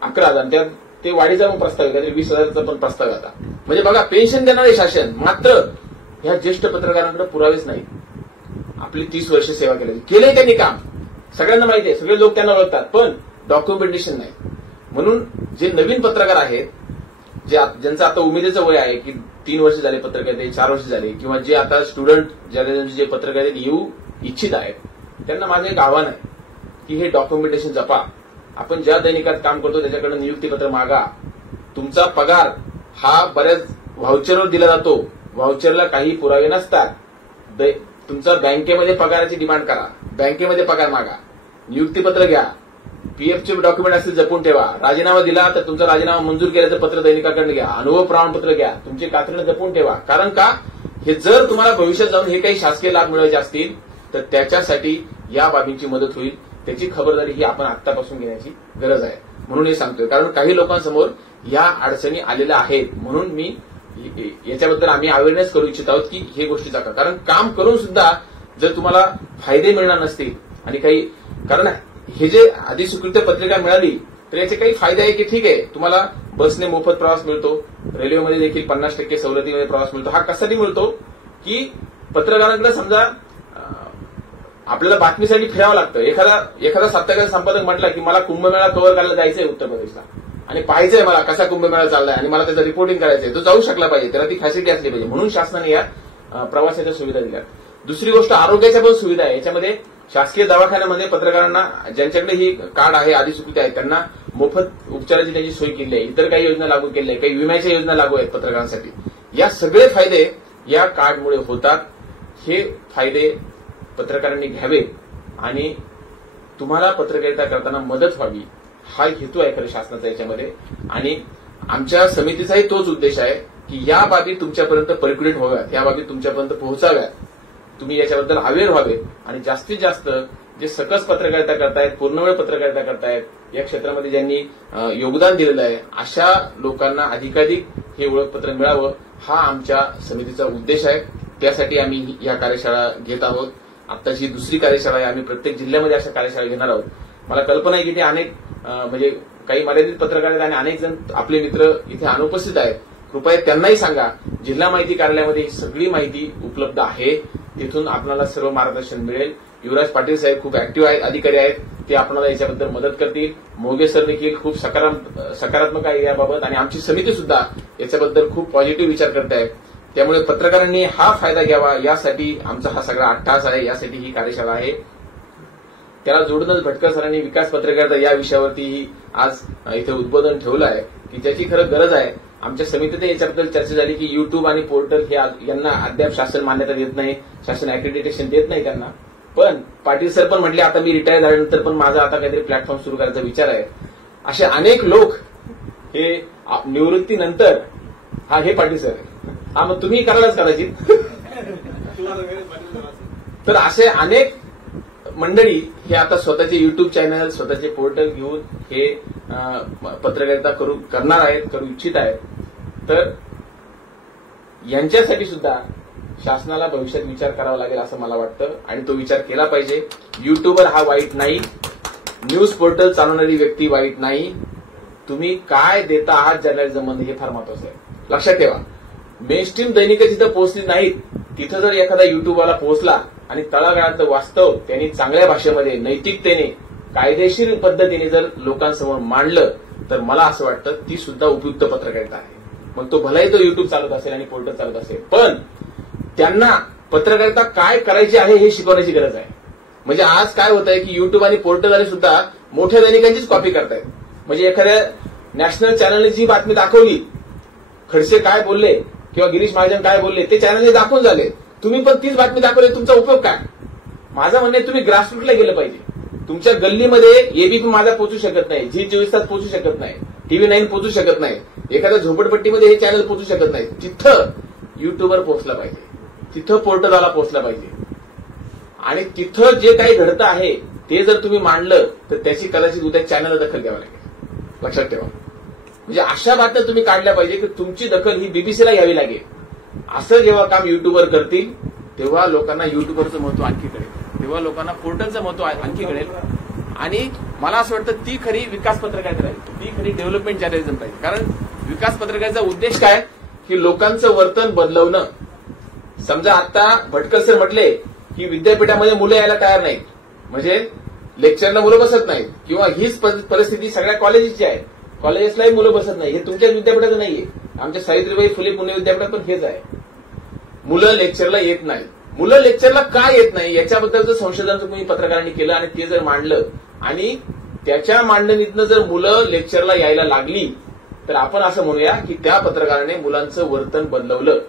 11,000. त्यात ते वाढीचा पण प्रस्ताव आहे, काहीतरी 20,000चा पण प्रस्ताव आहे आता. म्हणजे बघा, पेन्शन देणार आहे शासन, मात्र ह्या ज्येष्ठ पत्रकारांकडे पुरावेच नाही. आपली 30 वर्ष सेवा केलंय त्यांनी काम, सगळ्यांना माहिती आहे, सगळे लोक त्यांना ओळखतात, पण डॉक्युमेंटेशन नाही. म्हणून जे नवीन पत्रकार आहेत, ज्यांचं आता उमेदीचं वय आहे की 3 वर्ष झाले पत्रकारिता, 4 वर्ष झाले, किंवा जे आता स्टुडंट जे पत्रकारितेत येऊ इच्छित आहेत, त्यांना माझं एक आव्हान आहे की हे डॉक्युमेंटेशन जपा. आपण ज्या दैनिकात काम करतो त्याच्याकडे नियुक्तीपत्र मागा. तुमचा पगार हा बऱ्याच व्हाउचरवर दिला जातो, व्हाउचरला काही पुरावे नसतात. तुमचा बँकेमध्ये पगाराची डिमांड करा, बँकेमध्ये पगार मागा, नियुक्तीपत्र घ्या, पीएफचे डॉक्युमेंट असतील जपून ठेवा. राजीनामा दिला तर तुमचा राजीनामा मंजूर केल्याचं पत्र दैनिकाकडे घ्या, अनुभव प्रमाणपत्र घ्या, तुमची कात्रणं जपून ठेवा. कारण का हे जर तुम्हाला भविष्यात जाऊन हे काही शासकीय लाभ मिळवायचे असतील तर त्याच्यासाठी या बाबींची मदत होईल. त्याची खबरदारी ही आपण आत्तापासून घेण्याची गरज आहे. म्हणून हे सांगतोय, कारण काही लोकांसमोर या अडचणी आलेल्या आहेत. म्हणून मी याच्याबद्दल आम्ही अवेअरनेस करू इच्छित आहोत की हे गोष्टीचा, कारण काम करून सुद्धा जर तुम्हाला फायदे मिळणार नसतील आणि काही, कारण हे जे अधिस्वीकृत पत्रिका मिळाली तर याचे काही फायदे आहे की ठीक आहे, तुम्हाला बसने मोफत प्रवास मिळतो, रेल्वेमध्ये देखील 50% सवलतीमध्ये प्रवास मिळतो. हा कशासाठी मिळतो की पत्रकारांकडे समजा आपल्याला बातमीसाठी फिरावं लागतं. एखादा साप्ताहिक संपादक म्हटला की मला कुंभमेळा कव्हर करायला जायचंय उत्तर प्रदेशला आणि पाहायचंय मला कसा कुंभमेळा चाललाय आणि मला त्याचं रिपोर्टिंग करायचंय, तो जाऊ शकला पाहिजे, त्याला ती फॅसिलिटी असली पाहिजे. म्हणून शासनाने या प्रवासाच्या सुविधा दिल्या. दुसरी गोष्ट आरोग्याच्या पण सुविधा आहे. याच्यामध्ये शासकीय दवाखान्यामध्ये पत्रकारांना ज्यांच्याकडे ही कार्ड आहे, अधिस्वीकृती आहे, त्यांना मोफत उपचाराची त्याची सोय केली आहे. इतर काही योजना लागू केल्या आहेत, काही विम्याच्या योजना लागू आहेत पत्रकारांसाठी. या सगळे फायदे या कार्डमुळे होतात. हे फायदे पत्रकारांनी घ्यावे आणि तुम्हाला पत्रकारिता करताना मदत व्हावी हा हेतू आहे खरं शासनाचा याच्यामध्ये. आणि आमच्या समितीचाही तोच उद्देश आहे की या बाबी तुमच्यापर्यंत पर्क्युलेट व्हाव्यात, या बाबी तुमच्यापर्यंत पोहोचाव्यात, तुम्ही याच्याबद्दल अवेअर व्हावे आणि जास्तीत जास्त जे सकस पत्रकारिता करतायत, पूर्णवेळ पत्रकारिता करतायत, या क्षेत्रामध्ये ज्यांनी योगदान दिलेलं आहे अशा लोकांना अधिकाधिक हे ओळखपत्र मिळावं हा आमच्या समितीचा उद्देश आहे. त्यासाठी आम्ही या कार्यशाळा घेत आहोत. आत्ताची दुसरी कार्यशाळा आहे. आम्ही प्रत्येक जिल्ह्यामध्ये अशा कार्यशाळा घेणार आहोत. मला कल्पना आहे की ते अनेक म्हणजे काही मर्यादित पत्रकार आहेत आणि अनेक जण आपले मित्र इथे अनुपस्थित आहेत. कृपया त्यांनाही सांगा जिल्हा माहिती कार्यालयामध्ये ही सगळी माहिती उपलब्ध आहे. तिथून आपल्याला सर्व मार्गदर्शन मिळेल. युवराज पाटील साहेब खूप ऍक्टिव्ह आहेत, अधिकारी आहेत, ते आपल्याला याच्याबद्दल मदत करतील. मोगे सर देखील खूप सकारात्मक आहे याबाबत आणि आमची समिती सुद्धा याच्याबद्दल खूप पॉझिटिव्ह विचार करत आहे. त्यामुळे पत्रकारांनी हा फायदा घ्यावा यासाठी आमचा हा सगळा अट्टहास आहे. यासाठी ही कार्यशाळा आहे. त्याला जोडूनच भटकर सरांनी विकास पत्रकारिता या विषयावरती आज इथे उद्बोधन ठेवलं आहे की त्याची खरं गरज आहे. आमच्या समितीत याच्याबद्दल चर्चा झाली की युट्यूब आणि पोर्टल हे यांना अद्याप शासन मान्यता देत नाही, शासन अॅक्रेडिटेशन देत नाही त्यांना. पण पाटील सर पण म्हटले आता मी रिटायर झाल्यानंतर पण माझा आता काहीतरी प्लॅटफॉर्म सुरू करायचा विचार आहे. असे अनेक लोक हे निवृत्तीनंतर हे पाटील सर हा मग तुम्ही करायलाच कदाचित तर असे अनेक मंडळी हे आता स्वतःचे युट्यूब चॅनल, स्वतःचे पोर्टल घेऊन हे पत्रकारिता करणार आहेत, करू इच्छित आहेत. तर यांच्यासाठी सुद्धा शासनाला भविष्यात विचार करावा लागेल असं मला वाटतं आणि तो विचार केला पाहिजे. युट्यूबर हा वाईट नाही, न्यूज पोर्टल चालवणारी व्यक्ती वाईट नाही. तुम्ही काय देता आहात जर्नलिझममध्ये हे फार महत्वाचं आहे. लक्षात ठेवा, मेनस्ट्रीम दैनिकं जिथं पोहोचली नाहीत तिथं जर एखादा युट्यूबवाला पोहोचला आणि तळागाळातलं वास्तव त्यांनी चांगल्या भाषेमध्ये, नैतिकतेने, कायदेशीर पद्धतीने जर लोकांसमोर मांडलं तर मला असं वाटतं ती सुद्धा उपयुक्त पत्रकारिता आहे. मग तो भलाही तो युट्यूब चालत असेल आणि पोर्टल चालत असेल, पण त्यांना पत्रकारिता काय करायची आहे हे शिकवण्याची गरज आहे. म्हणजे आज काय होत आहे की युट्यूब आणि पोर्टलवाले सुद्धा मोठ्या दैनिकांचीच कॉपी करतायत. म्हणजे एखाद्या नॅशनल चॅनलने जी बातमी दाखवली, खडसे काय बोलले किंवा गिरीश महाजन काय बोलले ते चॅनलने दाखवून झाले, तुम्ही पण तीच बातमी दाखवली, तुमचा उपयोग काय? माझं म्हणणं आहे तुम्ही ग्रासरूटला गेलं पाहिजे. तुमच्या गल्लीमध्ये एबीपी माझा पोहोचू शकत नाही, झी 24 तास पोहोचू शकत नाही, TV9 पोहोचू शकत नाही, एखाद्या झोपडपट्टीमध्ये हे चॅनल पोहोचू शकत नाही. तिथं युट्यूबर पोहोचला पाहिजे, तिथं पोर्टलवाला पोहोचला पाहिजे आणि तिथं जे काही घडतं आहे ते जर तुम्ही मांडलं तर त्याची कदाचित उद्या चॅनलला दखल घ्यावी लागेल. लक्षात ठेवा. म्हणजे अशा बातम्या तुम्ही काढल्या पाहिजे की तुमची दखल ही बीबीसीला घ्यावी लागेल. असं जेव्हा काम युट्यूबर करतील तेव्हा लोकांना युट्यूबरचं महत्व आणखी कळेल, तेव्हा लोकांना पोर्टलचं महत्व आणखी कळेल आणि मला असं वाटतं ती खरी विकास पत्रकारिता राहील, ती खरी डेव्हलपमेंट जर्नलिझम राहील. कारण विकास पत्रकारितेचा उद्देश काय की लोकांचं वर्तन बदलवणं. समजा आता भटकर सर म्हटले की विद्यापीठामध्ये मुलं यायला तयार नाहीत, म्हणजे लेक्चरला मुलं बसत नाहीत किंवा हीच परिस्थिती सगळ्या कॉलेजेसची आहे, कॉलेजेसलाही मुलं बसत नाही. हे तुमच्याच विद्यापीठाचं नाहीये, आमच्या सावित्रीबाई फुले पुणे विद्यापीठात पण हेच आहे. मुलं लेक्चरला येत नाही. मुलं लेक्चरला का येत नाही याच्याबद्दलचं संशोधन तुम्ही पत्रकारांनी केलं आणि ते जर मांडलं आणि त्याच्या मांडणीतनं जर मुलं लेक्चरला यायला लागली तर आपण असं म्हणूया की त्या पत्रकाराने मुलांचं वर्तन बदलवलं,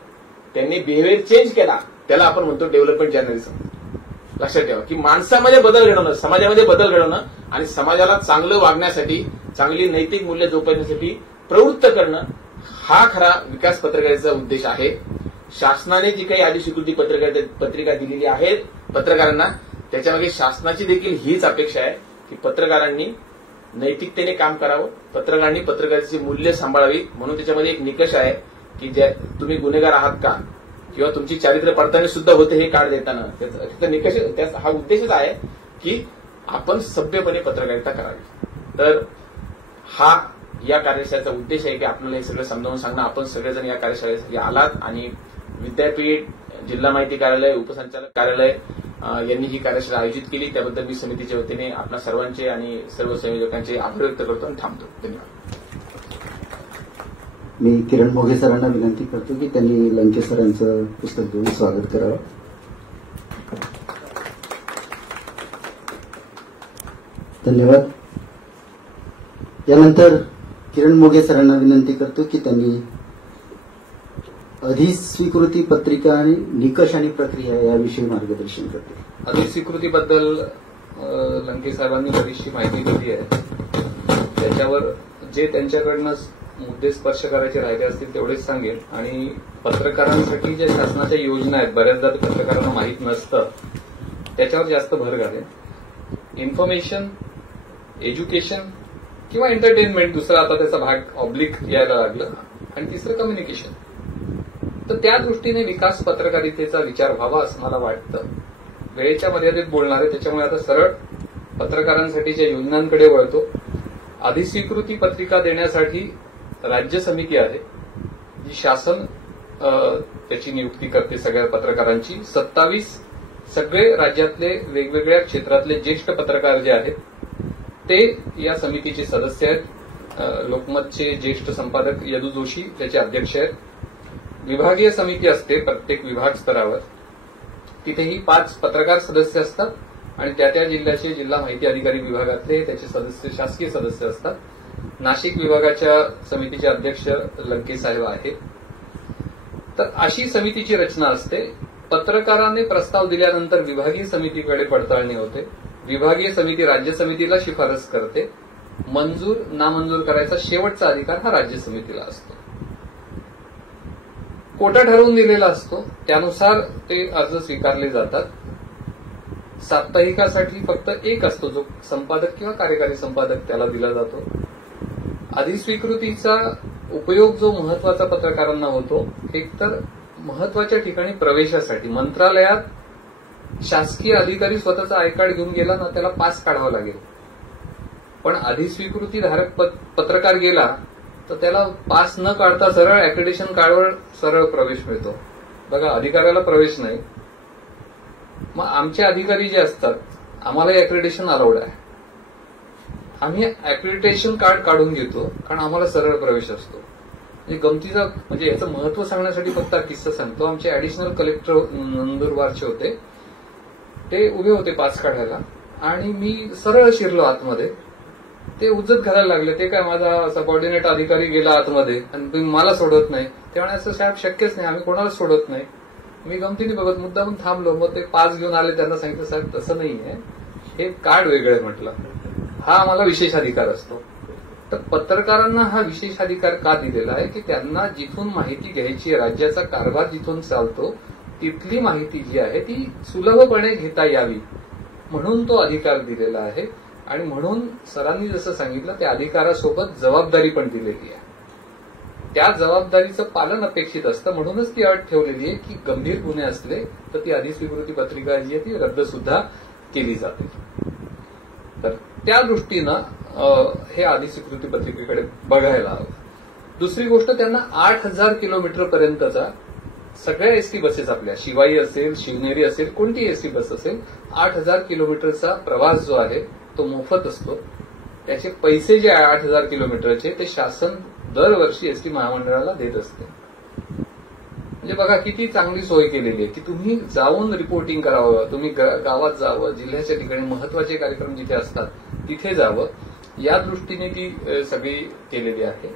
त्यांनी बिहेवियर चेंज केला. त्याला आपण म्हणतो डेव्हलपमेंट जर्नलिझम. लक्षात ठेवा की माणसामध्ये बदल घडवणं, समाजामध्ये बदल घडवणं आणि समाजाला चांगलं वागण्यासाठी, चांगली नैतिक मूल्य जोपासण्यासाठी प्रवृत्त करणं हा खरा विकास पत्रकारितेचा उद्देश आहे. शासनाने जी काही अधिस्वीकृती पत्रिका दिलेली आहे पत्रकारांना, त्याच्यामागे शासनाची देखील हीच अपेक्षा आहे की पत्रकारांनी नैतिकतेने काम करावं, पत्रकारांनी पत्रकारितेची मूल्य सांभाळावी. म्हणून त्याच्यामध्ये एक निकष आहे की तुम्ही गुन्हेगार आहात का किंवा तुमची चारित्र्य पडताळणी सुद्धा होते हे कार्ड देताना. त्याचा निकष, हा उद्देशच आहे की आपण सभ्यपणे पत्रकारिता करावी. तर हा या कार्यशाळेचा उद्देश आहे की आपल्याला हे सगळं समजावून सांगणं. आपण सगळेजण या कार्यशाळेसाठी आलात आणि विद्यापीठ, जिल्हा माहिती कार्यालय, उपसंचालक कार्यालय यांनी ही कार्यशाळा आयोजित केली. त्याबद्दल मी समितीच्या वतीने आपल्या सर्वांचे आणि सर्व संयोजकांचे आभार व्यक्त करतो आणि थांबतो. धन्यवाद. मी किरण मोघे सरांना विनंती करतो की त्यांनी लंके सरांचं पुस्तक देऊन स्वागत करावं. धन्यवाद. यानंतर किरण मोघे सरांना विनंती करतो की त्यांनी अधिस्वीकृती पत्रिका आणि निकष आणि प्रक्रिया याविषयी मार्गदर्शन करते. अधिस्वीकृतीबद्दल लंके साहेबांनी बरीचशी माहिती दिली आहे. त्याच्यावर जे त्यांच्याकडनं मुद्दे स्पर्श करायचे राहिले असतील तेवढेच सांगेल. आणि पत्रकारांसाठी ज्या शासनाच्या योजना आहेत बऱ्याचदा पत्रकारांना माहीत नसतं त्याच्यावर जास्त भर घालेल. इन्फॉर्मेशन, एज्युकेशन किंवा एंटरटेनमेंट, दुसरा आता त्याचा भाग ऑब्लिक यायला लागलं, आणि तिसरं कम्युनिकेशन. तर त्या दृष्टीने विकास पत्रकारितेचा विचार व्हावा असं मला वाटतं. वेळेच्या मर्यादेत बोलणार आहे त्याच्यामुळे आता सरळ पत्रकारांसाठीच्या योजनांकडे वळतो. अधिस्वीकृती पत्रिका देण्यासाठी राज्य समिती आहे जी शासन त्याची नियुक्ती करते सगळ्या पत्रकारांची. 27 सगळे राज्यातले वेगवेगळ्या क्षेत्रातले ज्येष्ठ पत्रकार जे आहेत ते या समितीचे सदस्य आहेत. लोकमतचे ज्येष्ठ संपादक यदू जोशी त्याचे अध्यक्ष आहेत. विभागीय समिती असते प्रत्येक विभाग स्तरावर. तिथेही 5 पत्रकार सदस्य असतात आणि त्या त्या जिल्ह्याचे जिल्हा माहिती अधिकारी विभागातले त्याचे सदस्य शासकीय सदस्य असतात. नाशिक विभागाच्या समितीचे अध्यक्ष लंके साहेब आहेत. तर अशी समितीची रचना असते. पत्रकाराने प्रस्ताव दिल्यानंतर विभागीय समितीकडे पडताळणी होते. विभागीय समिती राज्य समितीला शिफारस करते. मंजूर नामंजूर करायचा शेवटचा अधिकार हा राज्य समितीला असतो. कोटा ठरवून दिलेला असतो त्यानुसार ते अर्ज स्वीकारले जातात. साप्ताहिकासाठी फक्त एक असतो जो संपादक किंवा कार्यकारी संपादक त्याला दिला जातो. अधिस्वीकृतीचा उपयोग जो महत्वाचा पत्रकारांना होतो एकतर महत्वाच्या ठिकाणी प्रवेशासाठी. मंत्रालयात शासकीय अधिकारी स्वतःचा आय कार्ड घेऊन गेला ना त्याला पास काढावा लागेल, पण अधिस्वीकृतीधारक पत्रकार गेला तर त्याला पास न काढता सरळ अॅक्रेडिटेशन कार्डवर सरळ प्रवेश मिळतो. बघा, अधिकाऱ्याला प्रवेश नाही. मग आमचे अधिकारी जे असतात आम्हाला अॅक्रेडिटेशन अलाउड आहे. आम्ही अॅक्रेडिटेशन कार्ड काढून घेतो कारण आम्हाला सरळ प्रवेश असतो. म्हणजे गमतीचा म्हणजे याचं महत्व सांगण्यासाठी फक्त हा किस्सा सांगतो. आमचे ऍडिशनल कलेक्टर नंदुरबारचे होते, ते उभे होते पास काढायला आणि मी सरळ शिरलो आतमध्ये. ते उज्जत घालायला लागले. ते काय माझा सबऑर्डिनेट अधिकारी गेला आतमध्ये आणि तुम्ही मला सोडत नाही. ते म्हणायचं साहेब शक्यच नाही, आम्ही कोणालाच सोडत नाही. मी गमतीने बघत मुद्दामून थांबलो. मग ते पास घेऊन आले. त्यांना सांगितलं साहेब तसं नाहीये, हे कार्ड वेगळं म्हटलं. हा आम्हाला विशेष अधिकार असतो. तर पत्रकारांना हा विशेष अधिकार का दिलेला आहे की त्यांना जिथून माहिती घ्यायची, राज्याचा कारभार जिथून चालतो तिथली माहिती जी आहे ती सुलभपणे घेता यावी म्हणून तो अधिकार दिलेला आहे. आणि म्हणून सरांनी जसं सांगितलं त्या अधिकारासोबत जबाबदारी पण दिलेली आहे. त्या जबाबदारीचं पालन अपेक्षित असतं. म्हणूनच ती अट ठेवलेली आहे की गंभीर गुन्हे असले तर ती अधिस्वीकृती पत्रिका जी आहे ती रद्द सुद्धा केली जाते. तर त्या दृष्टीनं हे अधिस्वीकृती पत्रिकेकडे बघायला हवं. दुसरी गोष्ट, त्यांना 8,000 किलोमीटर पर्यंतचा सगळ्या एसटी बसेस आपल्या शिवाई असेल, शिवनेरी असेल, कोणतीही एसटी बस असेल, 8,000 किलोमीटरचा प्रवास जो आहे तो मोफत असतो. त्याचे पैसे जे 8,000 किलोमीटरचे ते शासन दरवर्षी एसटी महामंडळाला देत असते. म्हणजे बघा किती चांगली सोय केलेली आहे की तुम्ही जाऊन रिपोर्टिंग करावं, तुम्ही गावात जावं, जिल्ह्याच्या ठिकाणी महत्वाचे कार्यक्रम जिथे असतात तिथे जावं, या दृष्टीने ती सगळी केलेली आहे.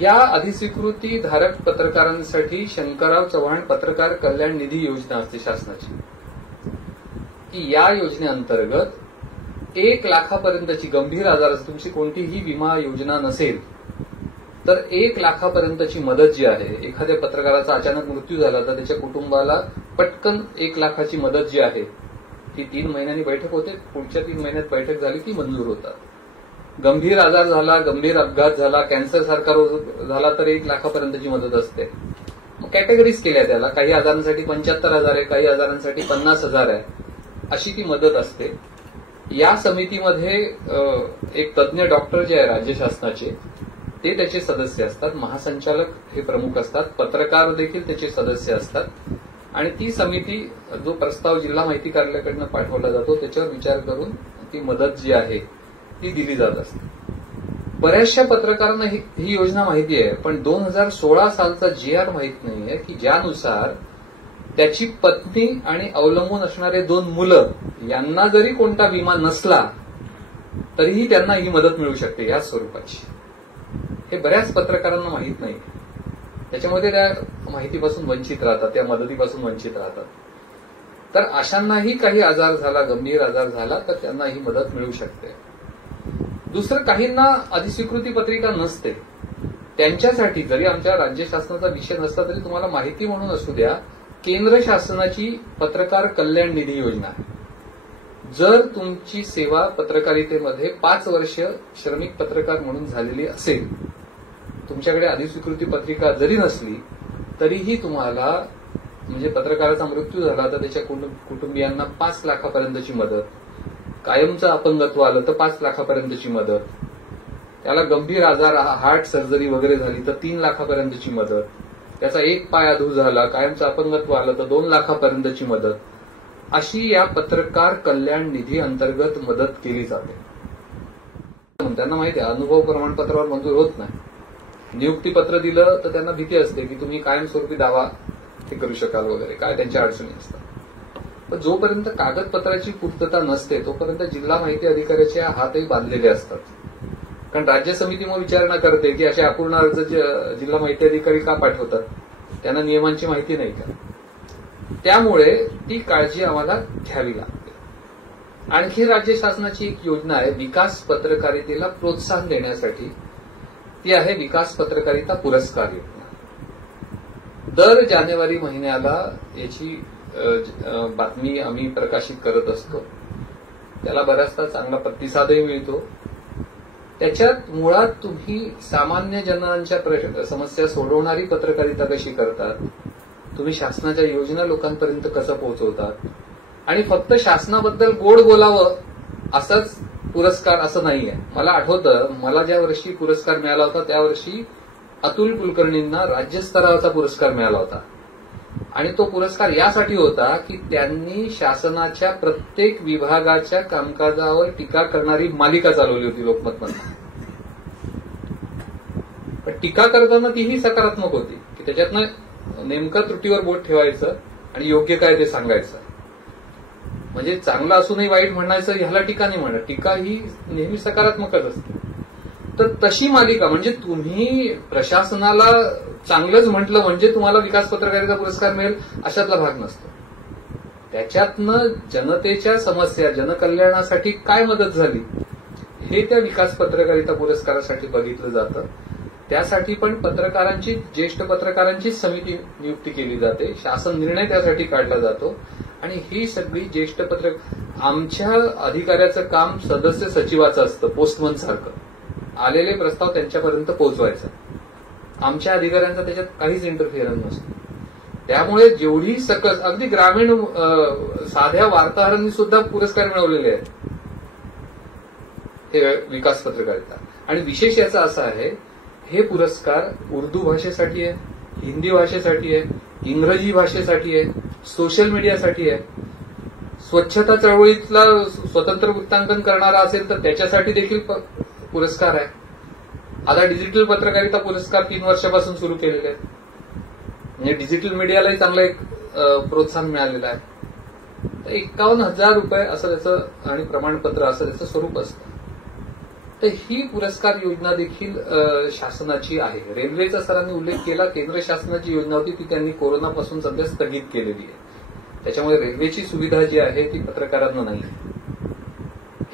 या अधिस्वीकृती धारक पत्रकारांसाठी शंकरराव चव्हाण पत्रकार कल्याण निधी योजना असते शासनाची, की या योजनेअंतर्गत 1 लाखापर्यंतची गंभीर आजाराची तुमची कोणतीही विमा योजना नसेल तर 1 लाखापर्यंतची मदत जी आहे, एखाद्या पत्रकाराचा अचानक मृत्यू झाला तर त्याच्या कुटुंबाला पटकन 1 लाखाची मदत जी आहे ती 3 महिन्यांनी बैठक होते. पुढच्या 3 महिन्यात बैठक झाली की मंजूर होतात. गंभीर आजार झाला, गंभीर अपघात झाला, कॅन्सर सारखा रोग झाला तर 1 लाखापर्यंतची मदत असते. मग कॅटेगरीज केल्या त्याला, काही आजारांसाठी 75,000 आहे, काही आजारांसाठी 50,000 आहे, अशी ती मदत असते. या समितीमध्ये एक तज्ज्ञ डॉक्टर जे आहे राज्य शासनाचे ते त्याचे सदस्य असतात, महासंचालक हे प्रमुख असतात, पत्रकार देखील त्याचे सदस्य असतात आणि ती समिती जो प्रस्ताव जिल्हा माहिती कार्यालयाकडनं पाठवला जातो त्याच्यावर विचार करून ती मदत जी आहे ती दिली जात असते. बऱ्याचशा पत्रकारांना ही योजना माहिती आहे, पण 2016 सालचा GR माहित नाहीये की ज्यानुसार त्याची पत्नी आणि अवलंबून असणारे 2 मुलं यांना जरी कोणता विमा नसला तरीही त्यांना ही मदत मिळू शकते या स्वरूपाची. हे बऱ्याच पत्रकारांना माहीत नाही, त्याच्यामध्ये त्या माहितीपासून वंचित राहतात, त्या मदतीपासून वंचित राहतात. तर अशांनाही काही आजार झाला, गंभीर आजार झाला तर त्यांना ही मदत मिळू शकते. दुसरं, काहींना अधिस्वीकृती पत्रिका नसते, त्यांच्यासाठी जरी आमच्या राज्य शासनाचा विषय नसला तरी तुम्हाला माहिती म्हणून असू द्या, केंद्र शासनाची पत्रकार कल्याण निधी योजना आहे. जर तुमची सेवा पत्रकारितेमध्ये 5 वर्ष श्रमिक पत्रकार म्हणून झालेली असेल, तुमच्याकडे अधिस्वीकृती पत्रिका जरी नसली तरीही तुम्हाला म्हणजे पत्रकाराचा मृत्यू झाला तर त्याच्या कुटुंबियांना 5 लाखापर्यंतची मदत, कायमचं अपंगत्व आलं तर 5 लाखापर्यंतची मदत, त्याला गंभीर आजार हार्ट सर्जरी वगैरे झाली तर 3 लाखापर्यंतची मदत, त्याचा एक पाय अधू झाला, कायमचं अपंगत्व आलं तर 2 लाखापर्यंतची मदत, अशी या पत्रकार कल्याण निधी अंतर्गत मदत केली जाते. त्यांना माहिती आहे अनुभव प्रमाणपत्रावर मंजूर होत नाही. नियुक्तीपत्र दिलं तर त्यांना भीती असते की तुम्ही कायमस्वरूपी दावा हे करू शकाल वगैरे, काय त्यांच्या अडचणी असतात. पण जोपर्यंत कागदपत्राची पूर्तता नसते तोपर्यंत जिल्हा माहिती अधिकाऱ्याचे हातही बांधलेले असतात. कारण राज्य समिती मग विचारणा करते की असे अपूर्ण अर्ज जिल्हा माहिती अधिकारी का पाठवतात, त्यांना नियमांची माहिती नाही का. त्यामुळे ती काळजी आम्हाला घ्यावी लागते. आणखी राज्य शासनाची एक योजना आहे विकास पत्रकारितेला प्रोत्साहन देण्यासाठी, ती आहे विकास पत्रकारिता पुरस्कार योजना. दर जानेवारी महिन्याला याची बातमी आम्ही प्रकाशित करत असतो. त्याला बराचसा चांगला प्रतिसादही मिळतो. त्याच्यात मुळात तुम्ही सामान्य जनांच्या समस्या सोडवणारी पत्रकारिता कशी करतात, तुम्ही शासनाच्या योजना लोकांपर्यंत कसं पोहोचवतात, आणि फक्त शासनाबद्दल गोड बोलावं असाच पुरस्कार असं नाहीये. मला आठवतं मला ज्या वर्षी पुरस्कार मिळाला होता त्या वर्षी अतुल कुलकर्णींना राज्यस्तराचा पुरस्कार मिळाला होता. आणि तो पुरस्कार यासाठी होता की त्यांनी शासनाच्या प्रत्येक विभागाच्या कामकाजावर टीका करणारी मालिका चालवली होती लोकमतमधून. पण टीका करताना तीही सकारात्मक होती की त्याच्यातनं नेमकं त्रुटीवर बोट ठेवायचं आणि योग्य काय ते सांगायचं. म्हणजे चांगलं असूनही वाईट म्हणायचं ह्याला टीका नाही म्हणत, टीका ही नेहमी सकारात्मकच असते. तर तशी मालिका म्हणजे तुम्ही प्रशासनाला चांगलंच म्हटलं म्हणजे तुम्हाला विकास पत्रकारिता पुरस्कार मिळेल अशातला भाग नसतो. त्याच्यातनं जनतेच्या समस्या, जनकल्याणासाठी काय मदत झाली हे त्या विकास पत्रकारिता पुरस्कारासाठी बघितलं जातं. त्यासाठी पण पत्रकारांची, ज्येष्ठ पत्रकारांची समिती नियुक्ती केली जाते, शासन निर्णय त्यासाठी काढला जातो आणि ही सगळी ज्येष्ठ आमच्या अधिकाऱ्याचं काम सदस्य सचिवाचं असतं, पोस्टमन सारखं. आलेले प्रस्ताव त्यांच्यापर्यंत पोहोचवायचा. आमच्या अधिकाऱ्यांचा त्याच्यात काहीच इंटरफिअरन्स नसतो. त्यामुळे जेवढी सकस, अगदी ग्रामीण साध्या वार्ताहरांनी सुद्धा पुरस्कार मिळवलेले आहेत हे विकास पत्रकारिता. आणि विशेष याचा असा आहे, हे पुरस्कार उर्दू भाषेसाठी आहे, हिंदी भाषेसाठी आहे, इंग्रजी भाषेसाठी आहे, सोशल मीडियासाठी आहे. स्वच्छता चळवळीतला स्वतंत्र वृत्तांकन करणारा असेल तर त्याच्यासाठी देखील पुरस्कार आहे. आता डिजिटल पत्रकारिता पुरस्कार 3 वर्षापासून सुरू केलेले आहेत. म्हणजे डिजिटल मीडियालाही चांगलं एक प्रोत्साहन मिळालेलं आहे. तर 51,000 रुपये असं त्याचं आणि प्रमाणपत्र असं त्याचं स्वरूप असतं. तर ही पुरस्कार योजना देखील शासनाची आहे. रेल्वेचा सरांनी उल्लेख केला, केंद्र शासनाची योजना होती ती त्यांनी कोरोनापासून सध्या स्थगित केलेली आहे. त्याच्यामुळे रेल्वेची सुविधा जी आहे ती पत्रकारांना नाही.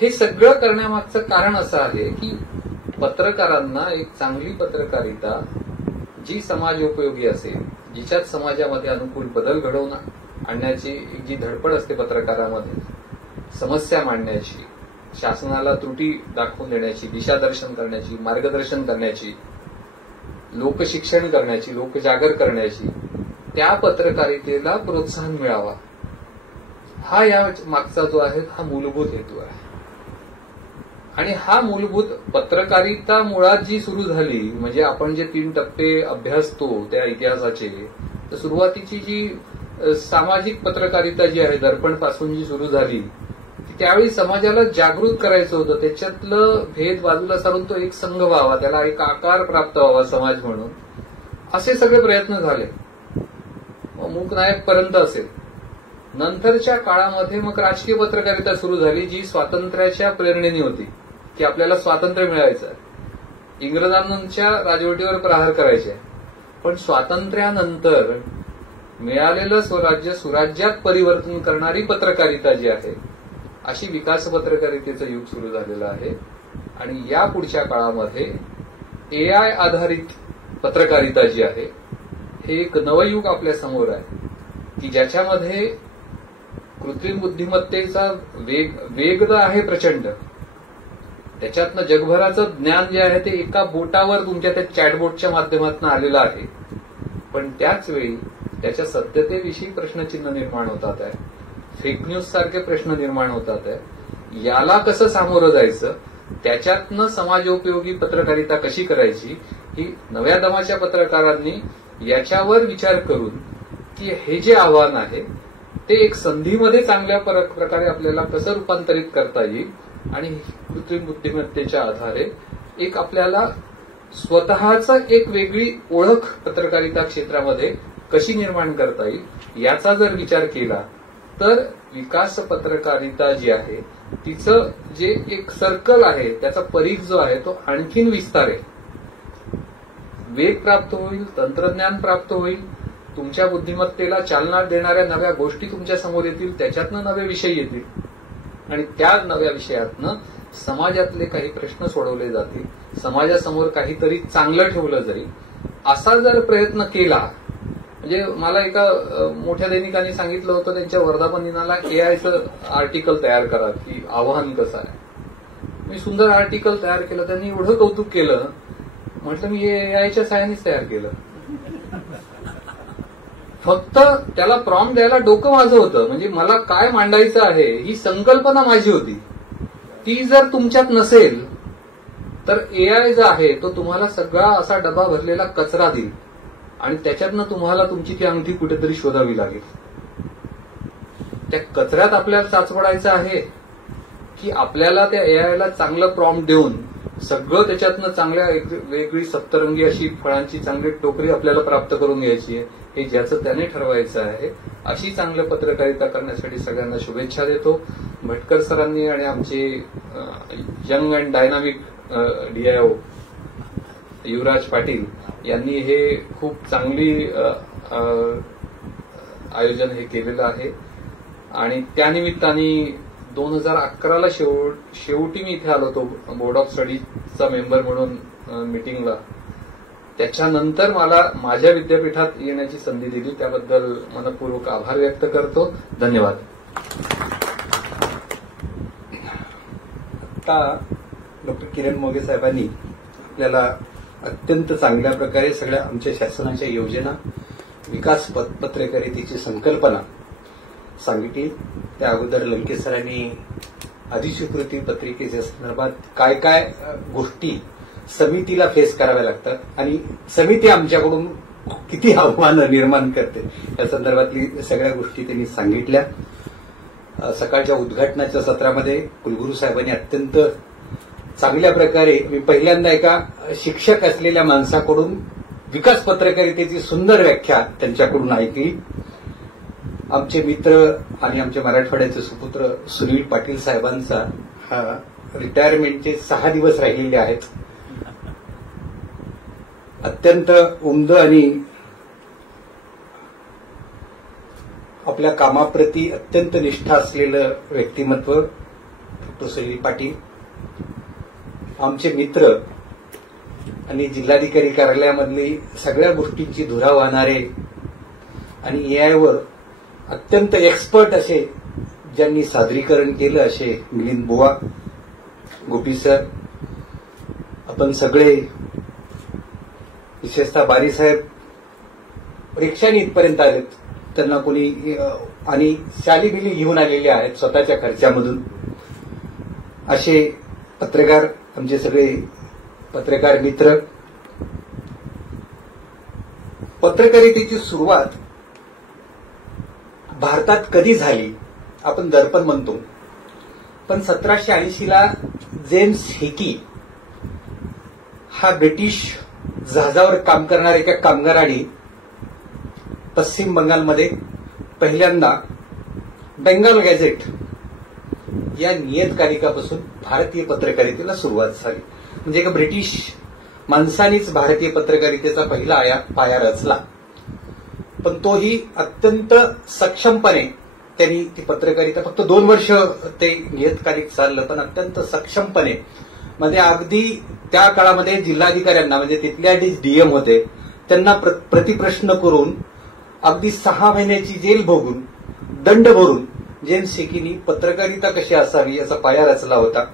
हे सगळं करण्यामागचं कारण असं आहे की पत्रकारांना एक चांगली पत्रकारिता जी समाजोपयोगी असेल, जिच्यात समाजामध्ये अनुकूल बदल घडवून आणण्याची जी धडपड असते पत्रकारामध्ये, समस्या मांडण्याची, शासनाला त्रुटी दाखवून देण्याची, दिशादर्शन करण्याची, मार्गदर्शन करण्याची, लोकशिक्षण करण्याची, लोकजागर करण्याची, त्या पत्रकारितेला प्रोत्साहन मिळावा, हा या मागचा जो आहे हा मूलभूत हेतू आहे. आणि हा मूलभूत पत्रकारिता मुळात जी सुरू झाली, म्हणजे आपण जे 3 टप्पे अभ्यासतो त्या इतिहासाचे, तर सुरुवातीची जी सामाजिक पत्रकारिता जी आहे दर्पण पासून जी सुरू झाली, त्यावेळी समाजाला जागृत करायचं होतं. त्याच्यातलं भेद बाजूला सारून तो एक संघ व्हावा, त्याला एक आकार प्राप्त व्हावा समाज म्हणून, असे सगळे प्रयत्न झाले. मूकनायक पर्यंत असेल. नंतरच्या काळामध्ये मग राजकीय पत्रकारिता सुरू झाली, जी स्वातंत्र्याच्या प्रेरणेने होती, की आपल्याला स्वातंत्र्य मिळायचं आहे, इंग्रजांच्या राजवटीवर प्रहार करायचे. पण स्वातंत्र्यानंतर मिळालेलं स्वराज्य सुराज्यात परिवर्तन करणारी पत्रकारिता जी आहे, अशी विकास पत्रकारितेचं युग सुरू झालेलं आहे. आणि या पुढच्या काळामध्ये एआय आधारित पत्रकारिता जी आहे, हे एक नवयुग आपल्या समोर आहे, की ज्याच्यामध्ये कृत्रिम बुद्धिमत्तेचा वेग आहे प्रचंड. त्याच्यातनं जगभराचं ज्ञान जे आहे ते एका बोटावर तुमच्या त्या चॅटबोटच्या माध्यमातून आलेलं आहे. पण त्याच वेळी त्याच्या सत्यतेविषयी प्रश्नचिन्ह निर्माण होतात आहे, फेक न्यूज सारखे प्रश्न निर्माण होतात आहे. याला कसं सामोरं जायचं, त्याच्यातनं समाजोपयोगी पत्रकारिता कशी करायची, ही नव्या दमाच्या पत्रकारांनी याच्यावर विचार करून की हे जे आव्हान आहे ते एक संधीमध्ये चांगल्या प्रकारे आपल्याला कसं रूपांतरित करता येईल, आणि कृत्रिम बुद्धिमत्तेच्या आधारे एक आपल्याला स्वतःचा एक वेगळी ओळख पत्रकारिता क्षेत्रामध्ये कशी निर्माण करता येईल, याचा जर विचार केला तर विकास पत्रकारिता जी आहे तिचं जे एक सर्कल आहे, त्याचा परीघ जो आहे तो आणखीन विस्तारेल. वेग प्राप्त होईल, तंत्रज्ञान प्राप्त होईल, तुमच्या बुद्धिमत्तेला चालना देणाऱ्या नव्या गोष्टी तुमच्या समोर येतील, त्याच्यातनं नवे विषय येतील, आणि त्या नव्या विषयातनं समाजातले काही प्रश्न सोडवले जातील, समाजासमोर काहीतरी चांगलं ठेवलं जाईल. असा जर प्रयत्न केला, म्हणजे मला एका मोठ्या दैनिकाने सांगितलं होतं त्यांच्या वर्धापन दिनाला एआयचं आर्टिकल तयार करा, की आव्हान कसं आहे. मी सुंदर आर्टिकल तयार केलं, त्यांनी एवढं कौतुक केलं. म्हटलं मी एआयच्या साहाय्यानेच तयार केलं. फक्त त्याला प्रॉम्प्ट द्यायला डोकं माझं होतं, म्हणजे मला काय मांडायचं आहे ही संकल्पना माझी होती. ती जर तुमच्यात नसेल तर एआय जो आहे तो तुम्हाला सगळा असा डबा भरलेला कचरा देईल, आणि त्याच्यातनं तुम्हाला तुमची ती अंगठी कुठेतरी शोधावी लागेल. त्या कचऱ्यात आपल्याला चाचपडायचं आहे, की आपल्याला त्या एआयला चांगलं प्रॉम्प्ट देऊन सगळं त्याच्यातनं चांगल्या वेगळी सप्तरंगी अशी फळांची चांगली टोकरी आपल्याला प्राप्त करून घ्यायची आहे, हे ज्याचं त्याने ठरवायचं आहे. अशी चांगलं पत्रकारिता करण्यासाठी सगळ्यांना शुभेच्छा देतो. भटकर सरांनी आणि आमचे यंग अँड डायनामिक डीआयओ युवराज पाटील यांनी हे खूप चांगली आयोजन हे केलेलं आहे. आणि त्यानिमित्ताने 2011ला शेवटी मी इथे आलो होतो बोर्ड ऑफ स्टडीजचा मेंबर म्हणून मीटिंगला. त्याच्यानंतर मला माझ्या विद्यापीठात येण्याची संधी दिली, त्याबद्दल मनपूर्वक आभार व्यक्त करतो. धन्यवाद. आता डॉक्टर किरण मोगे साहेबांनी आपल्याला अत्यंत चांगल्या प्रकारे सगळ्या आमच्या शासनाच्या योजना, विकास पत्रकारितेची संकल्पना सांगितली. त्या अगोदर लंके सरांनी अधिस्वीकृती पत्रिकेच्या संदर्भात काय काय गोष्टी समितीला फेस कराव्या लागतात आणि समिती आमच्याकडून किती आव्हानं निर्माण करते या संदर्भातली सगळ्या गोष्टी त्यांनी सांगितल्या. सकाळच्या उद्घाटनाच्या सत्रामध्ये कुलगुरू साहेबांनी अत्यंत चांगल्या प्रकारे, मी पहिल्यांदा एका शिक्षक असलेल्या माणसाकडून विकास पत्रकारितेची सुंदर व्याख्या त्यांच्याकडून ऐकली. आमचे मित्र आणि आमच्या मराठवाड्याचे सुपुत्र सुनील पाटील साहेबांचा रिटायरमेंटचे 6 दिवस राहिलेले आहेत. अत्यंत उमद आणि आपल्या कामाप्रती अत्यंत निष्ठा असलेलं व्यक्तिमत्व डॉक्टर सुनील पाटील. आमचे मित्र आणि जिल्हाधिकारी कार्यालयामधली सगळ्या गोष्टींची धुरा वाहणारे आणि एआयवर अत्यंत एक्सपर्ट असे ज्यांनी सादरीकरण केलं असे मिलिंद बुवा, गोपी सर, आपण सगळे, विशेषतः बारीसाहेब रिक्षाने इथपर्यंत आलेत, त्यांना कोणी आणि शाली बिली घेऊन आलेले आहेत स्वतःच्या खर्चामधून. असे पत्रकार, आमचे सगळे पत्रकार मित्र, पत्रकारितेची सुरुवात भारतात कधी झाली आपण दर्पण म्हणतो, पण 1780ला जेम्स हिकी हा ब्रिटिश जहाजावर काम करणाऱ्या एका कामगाराने पश्चिम बंगालमध्ये पहिल्यांदा बेंगाल गॅझेट या नियतकालिकापासून भारतीय पत्रकारितेला सुरुवात झाली. म्हणजे एका ब्रिटिश माणसानेच भारतीय पत्रकारितेचा पहिला पाया रचला, पण तोही अत्यंत सक्षमपणे त्यांनी ती पत्रकारिता, फक्त 2 वर्ष ते नियतकालिक चाललं, पण अत्यंत सक्षमपणे. म्हणजे अगदी त्या काळामध्ये जिल्हाधिकाऱ्यांना, म्हणजे तिथल्या डीएम होते, त्यांना प्रतिप्रश्न करून अगदी 6 महिन्याची जेल भोगून, दंड भरून जेम्स हिकीनी पत्रकारिता कशी असावी याचा पाया रचला होता.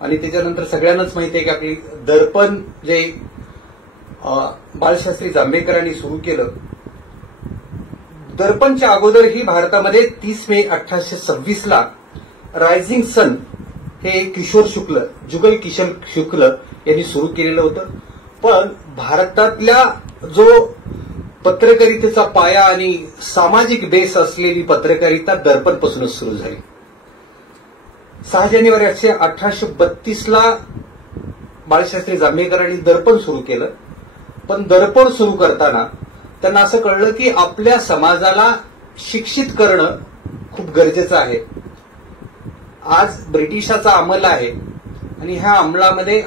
आणि त्याच्यानंतर सगळ्यांनाच माहिती आहे की आपली दर्पण जे बाळशास्त्री जांभेकरांनी सुरू केलं, दर्पणच्या अगोदरही भारतामध्ये 30 मे 1826ला रायझिंग सन हे जुगल किशोर शुक्ल यांनी सुरू केलेलं होतं. पण भारतातल्या जो पत्रकारितेचा पाया आणि सामाजिक बेस असलेली पत्रकारिता दर्पणपासूनच सुरू झाली. 6 जानेवारी 1832ला बाळशास्त्री जांभेकरांनी दर्पण सुरू केलं. पण दर्पण सुरू करताना त्यांना असं कळलं की आपल्या समाजाला शिक्षित करणं खूप गरजेचं आहे. आज ब्रिटिशाचा अंमल आहे आणि ह्या अंमलामध्ये